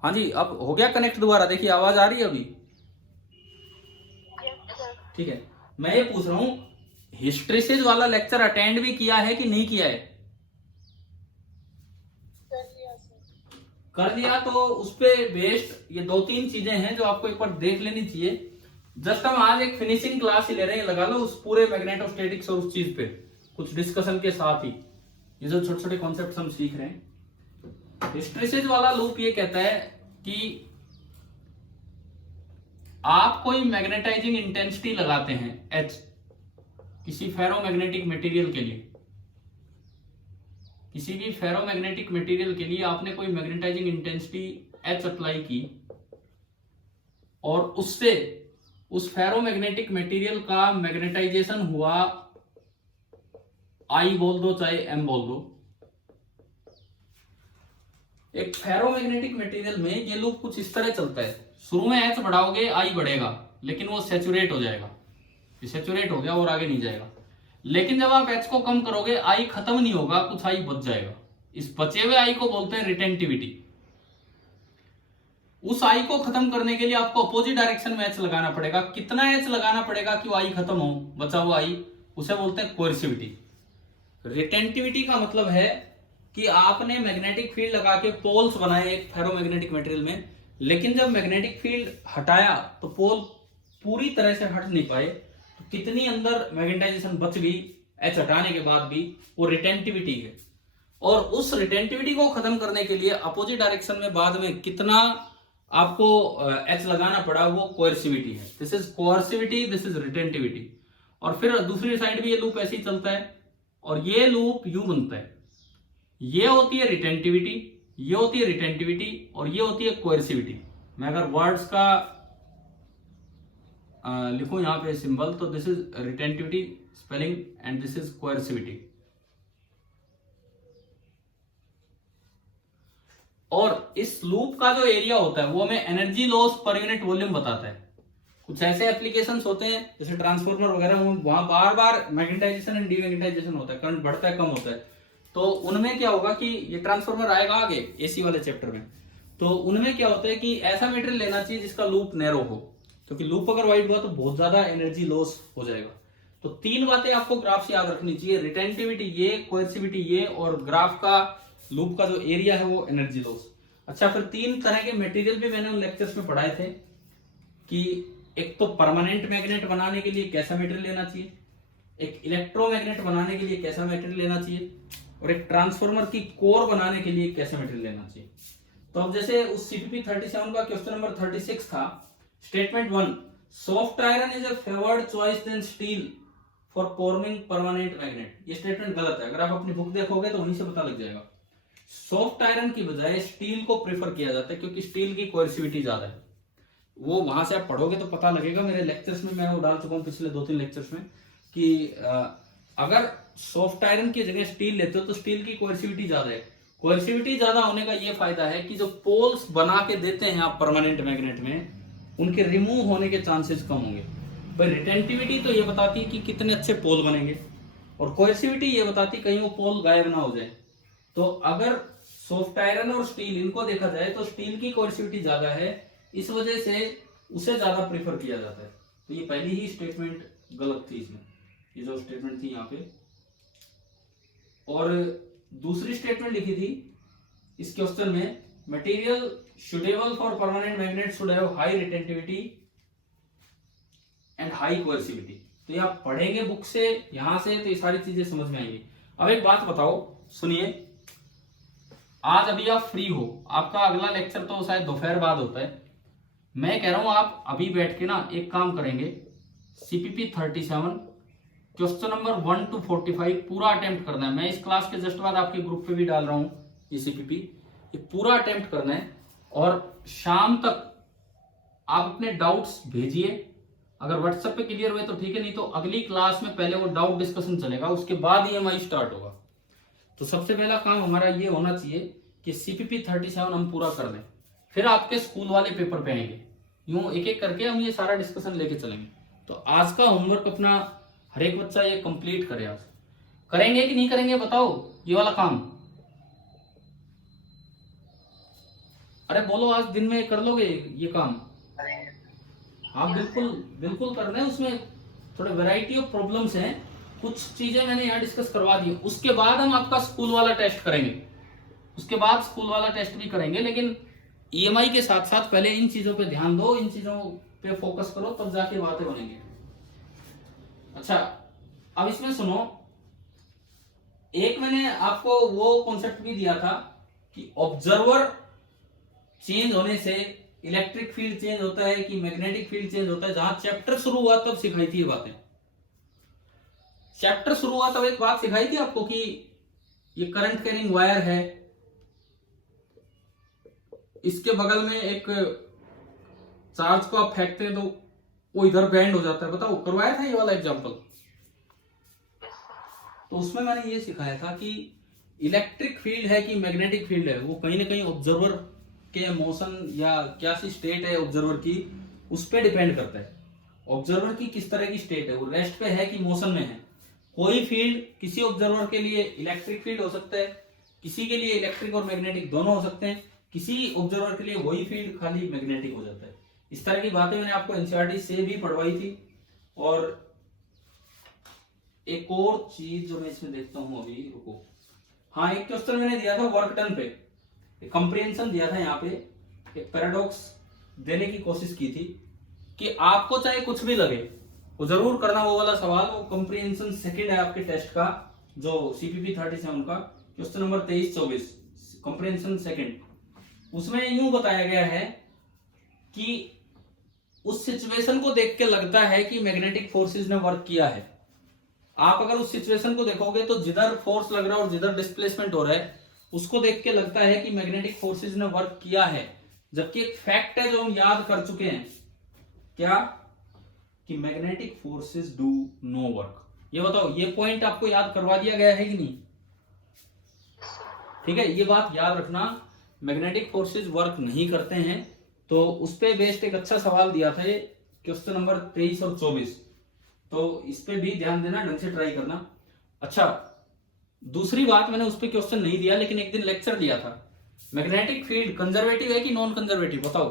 हाँ जी, अब हो गया कनेक्ट दोबारा, देखिए आवाज आ रही है अभी? ठीक है, मैं ये पूछ रहा हूं हिस्ट्रीसिस वाला लेक्चर अटेंड भी किया है कि नहीं किया है? कर लिया तो उस पे बेस्ड ये 2-3 चीजें हैं जो आपको एक बार देख लेनी चाहिए। जस्ट हम आज एक फिनिशिंग क्लास ही ले रहे हैं, लगा लो उस पूरे मैग्नेटोस्टैटिक्स और उस चीज पे कुछ डिस्कशन के साथ ही ये जो छोटे छोटे कॉन्सेप्ट हम सीख रहे हैं। हिस्ट्रीसिस वाला लूप ये कहता है कि आप कोई मैग्नेटाइजिंग इंटेंसिटी लगाते हैं H किसी फेरोमैग्नेटिक मटेरियल के लिए, किसी भी फेरोमैग्नेटिक मटेरियल के लिए आपने कोई मैग्नेटाइजिंग इंटेंसिटी H अप्लाई की, और उससे उस फेरोमैग्नेटिक मटेरियल का मैग्नेटाइजेशन हुआ, I बोल दो चाहे M बोल दो। एक फेरोमैग्नेटिक मटेरियल में ये लूप कुछ इस तरह चलता है, शुरू में H बढ़ाओगे I बढ़ेगा, लेकिन वो सैचुरेट हो जाएगा, सैचुरेट हो गया और आगे नहीं जाएगा। लेकिन जब आप H को कम करोगे I खत्म नहीं होगा, कुछ I बच जाएगा। इस बचे हुए I को बोलते हैं रिटेंटिविटी। उस I को खत्म करने के लिए आपको अपोजिट डायरेक्शन में H लगाना पड़ेगा। कितना H लगाना पड़ेगा कि I खत्म हो, बचा हुआ I, उसे बोलते हैं कोएर्सिविटी। रिटेंटिविटी का मतलब है कि आपने मैग्नेटिक फील्ड लगा के पोल्स बनाए एक फेरोमैग्नेटिक मटेरियल में, लेकिन जब मैग्नेटिक फील्ड हटाया तो पोल पूरी तरह से हट नहीं पाए, तो कितनी अंदर मैग्नेटाइजेशन बच गई H हटाने के बाद भी, वो रिटेंटिविटी है। और उस रिटेंटिविटी को खत्म करने के लिए अपोजिट डायरेक्शन में बाद में कितना आपको H लगाना पड़ा, वो कोएर्सिविटी है। This is coercivity, this is retentivity. और फिर दूसरी साइड भी ये लूप ऐसे ही चलता है, और ये लूप यू बनता है। ये होती है रिटेंटिविटी, ये होती है रिटेंटिविटी, और ये होती है कोएर्सिविटी। मैं अगर वर्ड्स का लिखूं यहां पे सिंबल, तो this is retentivity spelling and this is coercivity. और इस लूप का जो एरिया होता है वो हमें energy loss per unit volume बताता है। कुछ ऐसे एप्लीकेशंस होते हैं जैसे ट्रांसफार्मर वगैरह, वहां बार बार मैग्नेटाइजेशन एंड डीमैग्नेटाइजेशन होता है, करंट बढ़ता है कम होता है, तो उनमें क्या होगा कि ये ट्रांसफार्मर आएगा आगे एसी वाले चैप्टर में, तो उनमें क्या होता है कि ऐसा मटेरियल लेना चाहिए जिसका लूप नैरो हो, क्योंकि लूप अगर वाइड हुआ तो बहुत ज्यादा एनर्जी लॉस हो जाएगा। तो 3 बातें आपको ग्राफ से याद रखनी चाहिए, रिटेंटिविटी ये, कोएर्सिविटी ये, और ग्राफ का लूप का जो एरिया है वो एनर्जी लॉस। अच्छा, फिर 3 तरह के मटेरियल भी मैंने उन लेक्चर्स में पढ़ाए थे कि एक तो परमानेंट मैग्नेट बनाने के लिए कैसा मटेरियल लेना चाहिए, एक इलेक्ट्रोमैग्नेट बनाने के लिए कैसा मटेरियल लेना चाहिए, और एक ट्रांसफार्मर की कोर बनाने के लिए कैसे मटेरियल लेना चाहिए। तो अब जैसे उस CPP 37 का क्वेश्चन नंबर 36 था, statement 1, soft iron is a favoured choice then steel for forming permanent magnet. ये स्टेटमेंट गलत है, अगर आप अपनी बुक देखोगे तो वहीं से पता लग जाएगा। सॉफ्ट आयरन की बजाय स्टील को प्रेफर किया जाता है क्योंकि स्टील की कोएर्सिविटी ज्यादा है। वो वहां से आप पढ़ोगे तो पता लगेगा, मेरे लेक्चर्स में मैं वो डाल चुका हूँ पिछले 2-3 लेक्चर्स में कि अगर सॉफ्ट आयरन की जगह स्टील लेते हो तो स्टील की कोएर्सिविटी ज्यादा है। कोएर्सिविटी ज्यादा होने का ये फायदा है कि जो पोल्स बना के देते हैं आप परमानेंट मैग्नेट में, उनके रिमूव होने के चांसेस कम होंगे। पर रिटेंटिविटी तो ये बताती है कि कितने अच्छे पोल बनेंगे, और कोएर्सिविटी ये बताती है कहीं वो पोल गायब ना हो जाए। तो अगर सॉफ्ट आयरन और स्टील इनको देखा जाए तो स्टील की कोएर्सिविटी ज्यादा है, इस वजह से उसे ज्यादा प्रेफर किया जाता है। तो ये पहली ही स्टेटमेंट गलत थी इसमें, ये जो स्टेटमेंट थी यहाँ पे। और दूसरी स्टेटमेंट लिखी थी इस क्वेश्चन में, material suitable for permanent magnet should have high retentivity and high coercivity. तो ये आप पढ़ेंगे बुक से यहां से तो ये सारी चीजें समझ में आएंगी। अब एक बात बताओ, सुनिए, आज अभी आप फ्री हो, आपका अगला लेक्चर तो शायद दोपहर बाद होता है। मैं कह रहा हूं आप अभी बैठ के ना एक काम करेंगे, CPP 37 क्वेश्चन नंबर 1 to 45 पूरा अटेम्प्ट करना है। मैं इस क्लास के जस्ट बाद आपके ग्रुप पे भी डाल रहा हूं ये CPP, ये पूरा अटेम्प्ट करना है। और शाम तक आप अपने डाउट्स भेजिए, अगर व्हाट्सएप पे क्लियर हुए तो ठीक है, नहीं तो अगली क्लास में पहले वो डाउट डिस्कशन चलेगा, उसके बाद EMI स्टार्ट होगा। तो सबसे पहला काम हमारा ये होना चाहिए कि CPP 37 हम पूरा कर लें, फिर आपके स्कूल वाले पेपर पे आएंगे। यूं एक एक करके हम ये सारा डिस्कशन लेके चलेंगे। तो आज का होमवर्क अपना हर एक बच्चा ये कंप्लीट करे। आज करेंगे कि नहीं करेंगे बताओ ये वाला काम? अरे बोलो, आज दिन में कर लोगे ये काम? हाँ बिल्कुल बिल्कुल करना है। उसमें थोड़े वैरायटी ऑफ प्रॉब्लम्स हैं, कुछ चीजें मैंने यहाँ डिस्कस करवा दी। उसके बाद हम आपका स्कूल वाला टेस्ट करेंगे, उसके बाद स्कूल वाला टेस्ट भी करेंगे, लेकिन EMI के साथ साथ पहले इन चीजों पे ध्यान दो, इन चीजों पे फोकस करो, तब जाके बातें बनेंगी। अच्छा, अब इसमें सुनो, एक मैंने आपको वो कॉन्सेप्ट भी दिया था कि ऑब्जर्वर चेंज होने से इलेक्ट्रिक फील्ड चेंज होता है कि मैग्नेटिक फील्ड चेंज होता है। जहां चैप्टर शुरू हुआ तब सिखाई थी ये बातें। चैप्टर शुरू हुआ तब एक बात सिखाई थी आपको कि ये करंट कैरिंग वायर है, इसके बगल में एक चार्ज को आप फेंकते हैं तो वो इधर बैंड हो जाता है। बताओ, करवाया था ये वाला एग्जांपल? तो उसमें मैंने ये सिखाया था कि इलेक्ट्रिक फील्ड है कि मैग्नेटिक फील्ड है, वो कहीं ना कहीं ऑब्जर्वर के मोशन या क्या सी स्टेट है ऑब्जर्वर की, उस पर डिपेंड करता है। ऑब्जर्वर की किस तरह की स्टेट है, वो रेस्ट पे है कि मोशन में है। कोई फील्ड किसी ऑब्जर्वर के लिए इलेक्ट्रिक फील्ड हो सकता है, किसी के लिए इलेक्ट्रिक और मैग्नेटिक दोनों हो सकते हैं, किसी ऑब्जर्वर के लिए वही फील्ड खाली मैग्नेटिक हो जाता है। इस तरह की बातें मैंने आपको NCERT से भी पढ़वाई थी। और एक और चीज जो मैं इसमें देखता हूं, अभी रुको, हाँ एक क्वेश्चन मैंने दिया था वर्क डन पे, कंप्रिहेंशन दिया था। यहाँ पे एक पैराडॉक्स देने की कोशिश की थी कि आपको चाहे कुछ भी लगे वो जरूर करना वो वाला सवाल। वो कंप्रिहेंशन सेकंड है आपके टेस्ट का, जो CPP 37 का क्वेश्चन नंबर 23-24 कंप्रिहेंशन सेकंड। उसमें यूं बताया गया है कि उस सिचुएशन को देख के लगता है कि मैग्नेटिक फोर्सेस ने वर्क किया है। आप अगर उस सिचुएशन को देखोगे तो जिधर फोर्स लग रहा है और जिधर डिस्प्लेसमेंट हो रहा है, उसको देख के लगता है कि मैग्नेटिक फोर्सेस ने वर्क किया है। जबकि एक फैक्ट है जो हम याद कर चुके हैं, क्या? कि magnetic forces do no work. ये बताओ, ये पॉइंट आपको याद करवा दिया गया है कि नहीं? ठीक है, ये बात याद रखना, मैग्नेटिक फोर्सेस वर्क नहीं करते हैं। तो उस पे बेस्ड एक अच्छा सवाल दिया था ये क्वेश्चन नंबर 23 और 24। तो इस पे भी ध्यान देना, ढंग से ट्राई करना। अच्छा, दूसरी बात, मैंने उस पे क्वेश्चन नहीं दिया लेकिन एक दिन लेक्चर दिया था, मैग्नेटिक फील्ड कंजर्वेटिव है कि नॉन कंजर्वेटिव? बताओ।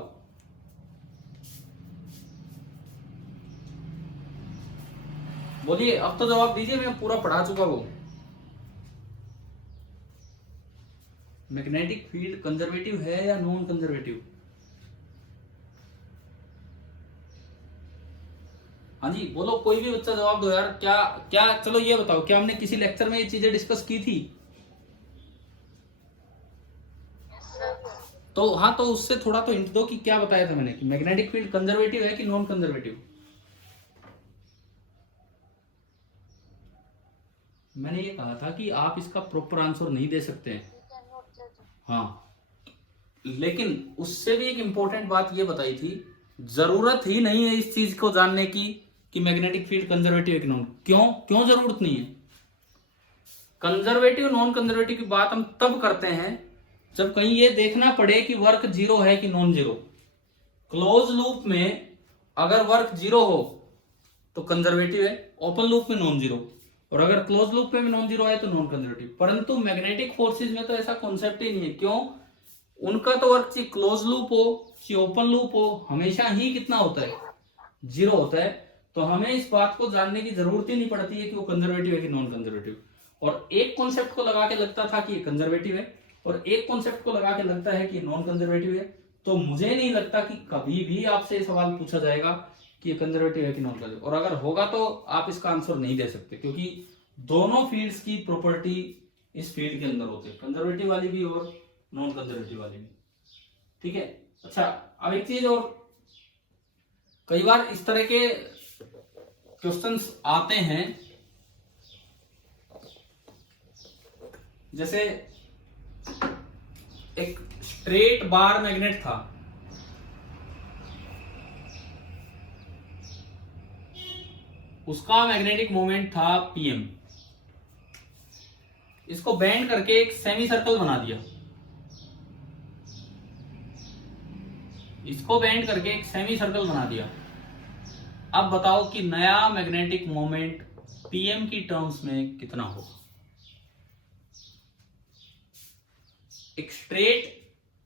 बोलिए, अब तो जवाब दीजिए, मैं पूरा पढ़ा चुका हूं। मैग्नेटिक फील्ड कंजर्वेटिव है या नॉन कंजर्वेटिव? हाँ जी बोलो, कोई भी बच्चा जवाब दो यार। क्या क्या, चलो ये बताओ, क्या हमने किसी लेक्चर में ये चीजें डिस्कस की थी? Yes, sir. तो हाँ, तो उससे थोड़ा तो हिंट दो कि क्या बताया था मैंने, कि मैग्नेटिक फील्ड कंजर्वेटिव है कि नॉन कंजर्वेटिव। मैंने ये कहा था कि आप इसका प्रॉपर आंसर नहीं दे सकते हैं। We cannot judge. हाँ, लेकिन उससे भी एक इंपॉर्टेंट बात ये बताई थी, जरूरत ही नहीं है इस चीज को जानने की कि मैग्नेटिक फील्ड कंजर्वेटिव है कि नॉन। क्यों क्यों जरूरत नहीं है? कंजर्वेटिव नॉन कंजर्वेटिव की बात हम तब करते हैं जब कहीं ये देखना पड़े कि वर्क जीरो है कि नॉन जीरो। क्लोज लूप में अगर वर्क जीरो हो तो कंजर्वेटिव है, ओपन लूप में नॉन जीरो, और अगर क्लोज लूप में नॉन जीरो है तो नॉन कंजर्वेटिव। परंतु मैग्नेटिक फोर्सेज में तो ऐसा कॉन्सेप्ट ही नहीं है। क्यों? उनका तो वर्क चाहे क्लोज लूप हो चाहे ओपन लूप हो, हमेशा ही कितना होता है? जीरो होता है। तो हमें इस बात को जानने की जरूरत ही नहीं पड़ती है कि वो कंजर्वेटिव है कि नॉन कंजर्वेटिव। और एक कॉन्सेप्ट को लगा के लगता था कि ये कंजर्वेटिव है, और एक कॉन्सेप्ट को लगा के लगता है कि नॉन कंजर्वेटिव है। तो मुझे नहीं लगता कि कभी भी आपसे ये सवाल पूछा जाएगा कि ये कंजर्वेटिव है कि नॉन कंजर्वेटिव, और अगर होगा तो आप इसका आंसर नहीं दे सकते, क्योंकि दोनों फील्ड्स की प्रॉपर्टी इस फील्ड के अंदर होते हैं, कंजर्वेटिव वाली भी और नॉन कंजर्वेटिव वाली भी। ठीक है। अच्छा, अब एक चीज और, कई बार इस तरह के क्वेश्चंस आते हैं, जैसे एक स्ट्रेट बार मैग्नेट था, उसका मैग्नेटिक मोमेंट था पीएम, इसको बेंड करके एक सेमी सर्कल बना दिया, इसको बेंड करके एक सेमी सर्कल बना दिया। अब बताओ कि नया मैग्नेटिक मोमेंट पीएम की टर्म्स में कितना होगा? एक स्ट्रेट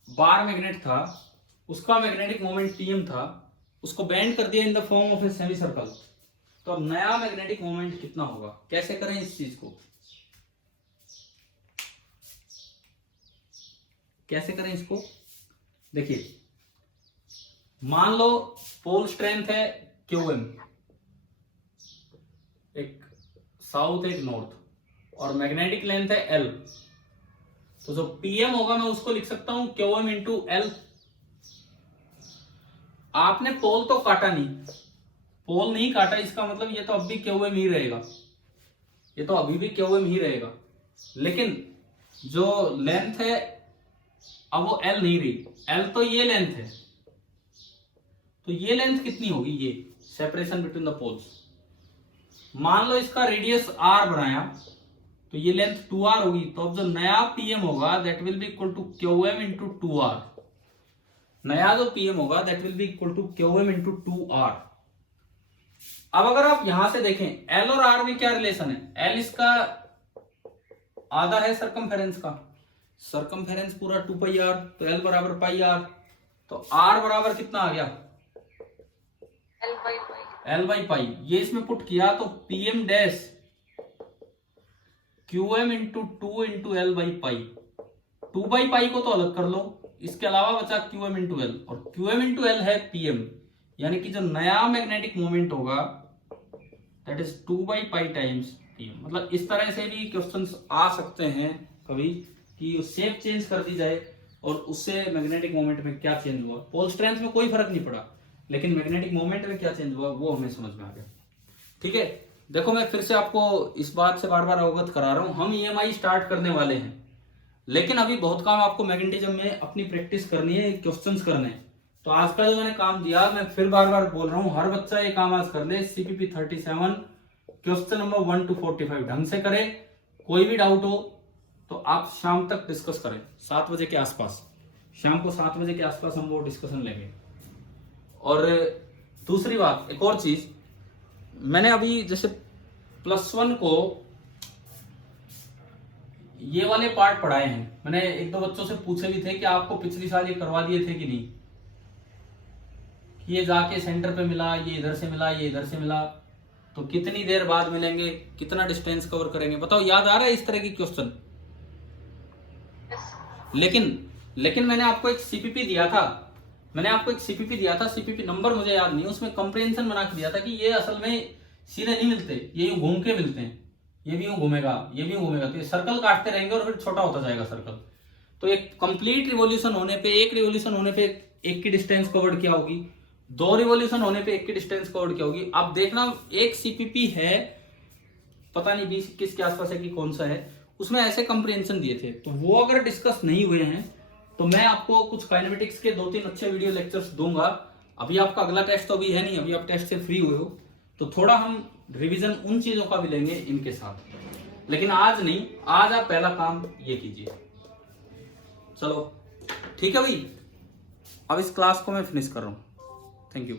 बार मैग्नेट था, उसका मैग्नेटिक मोमेंट पीएम था, उसको बेंड कर दिया in the form of a semi circle, तो अब नया मैग्नेटिक मोमेंट कितना होगा? कैसे करें इस चीज को? कैसे करें इसको? देखिए, मान लो पोल स्ट्रेंथ है QM, एक साउथ एक नॉर्थ, और मैग्नेटिक लेंथ है L, तो जो PM होगा मैं उसको लिख सकता हूं QM इंटू L। आपने पोल तो काटा नहीं, पोल नहीं काटा, इसका मतलब ये तो अब भी QM ही रहेगा, ये तो अभी भी QM ही रहेगा, लेकिन जो लेंथ है अब वो L नहीं रही, L तो ये लेंथ है, तो ये लेंथ कितनी होगी? ये सेपरेशन बिटवीन द पोल्स, मान लो इसका रेडियस R बनाया, तो ये लेंथ 2R होगी, तो अब जो नया PM होगा that will be equal to QM into 2R। नया जो PM होगा that will be equal to QM into 2R। अब अगर आप यहां से देखें L और R में क्या रिलेशन है? L इसका आधा है सरकमफेरेंस का, सरकमफेरेंस पूरा 2 पाई R, तो L बराबर पाई R, तो R बराबर कितना आ गया? L by pi. ये इसमें पुट किया तो PM dash QM into 2 into L by pi, 2 by pi को तो अलग कर लो, इसके अलावा बचा QM इंटू L, और QM इंटू L है PM, यानी कि जो नया मैग्नेटिक मोमेंट होगा that is 2 by pi times PM। मतलब इस तरह से भी क्वेश्चंस आ सकते हैं कभी कि शेप चेंज कर दी जाए और उससे मैग्नेटिक मोमेंट में क्या चेंज हुआ। पोल स्ट्रेंथ में कोई फर्क नहीं पड़ा, लेकिन मैग्नेटिक मोमेंट में क्या चेंज हुआ वो हमें समझ में आ गया। ठीक है, देखो मैं फिर से आपको इस बात से बार बार अवगत करा रहा हूं, हम EMI स्टार्ट करने वाले हैं, लेकिन अभी बहुत काम आपको मैग्नेटिज्म में अपनी प्रैक्टिस करनी है, क्वेश्चंस करने हैं। तो आज का जो मैंने काम दिया, मैं फिर बार बार बोल रहा हूं, हर बच्चा ये काम आज कर ले। CPP 37 क्वेश्चन नंबर 1 to 45 ढंग से करे। कोई भी डाउट हो तो आप शाम तक डिस्कस करें, 7 बजे के आसपास, शाम को 7 बजे के आसपास हम वो डिस्कशन लेंगे। और दूसरी बात, एक और चीज, मैंने अभी जैसे +1 को ये वाले पार्ट पढ़ाए हैं, मैंने 1-2 बच्चों से पूछे भी थे कि आपको पिछली साल ये करवा दिए थे कि नहीं, कि ये जाके सेंटर पे मिला, ये इधर से मिला, ये इधर से मिला, तो कितनी देर बाद मिलेंगे, कितना डिस्टेंस कवर करेंगे, बताओ याद आ रहा है इस तरह की क्वेश्चन? लेकिन मैंने आपको एक CPP दिया था, मैंने आपको एक सीपीपी दिया था, सीपीपी नंबर मुझे याद नहीं है, उसमें कंप्रेहेंशन बना के दिया था कि ये असल में सीधे नहीं मिलते, ये यूं घूम के मिलते हैं, ये भी यूं घूमेगा, ये भी यूं घूमेगा, तो ये सर्कल काटते रहेंगे और फिर छोटा होता जाएगा सर्कल। तो एक कंप्लीट रिवॉल्यूशन होने पे, एक रिवॉल्यूशन होने पे एक की डिस्टेंस कवर्ड क्या होगी, 2 रिवॉल्यूशन होने पे एक की डिस्टेंस कवर्ड क्या होगी। आप देखना एक सीपीपी है, पता नहीं 20-21 के आसपास है कि कौन सा है, उसमें ऐसे कंप्रेहेंशन दिए थे। तो वो अगर डिस्कस नहीं हुए हैं तो मैं आपको कुछ काइनेमेटिक्स के 2-3 अच्छे वीडियो लेक्चर्स दूंगा। अभी आपका अगला टेस्ट तो अभी है नहीं, अभी आप टेस्ट से फ्री हुए हो, तो थोड़ा हम रिवीजन उन चीजों का भी लेंगे इनके साथ, लेकिन आज नहीं। आज आप पहला काम ये कीजिए। चलो ठीक है भाई, अब इस क्लास को मैं फिनिश कर रहा हूं। Thank you.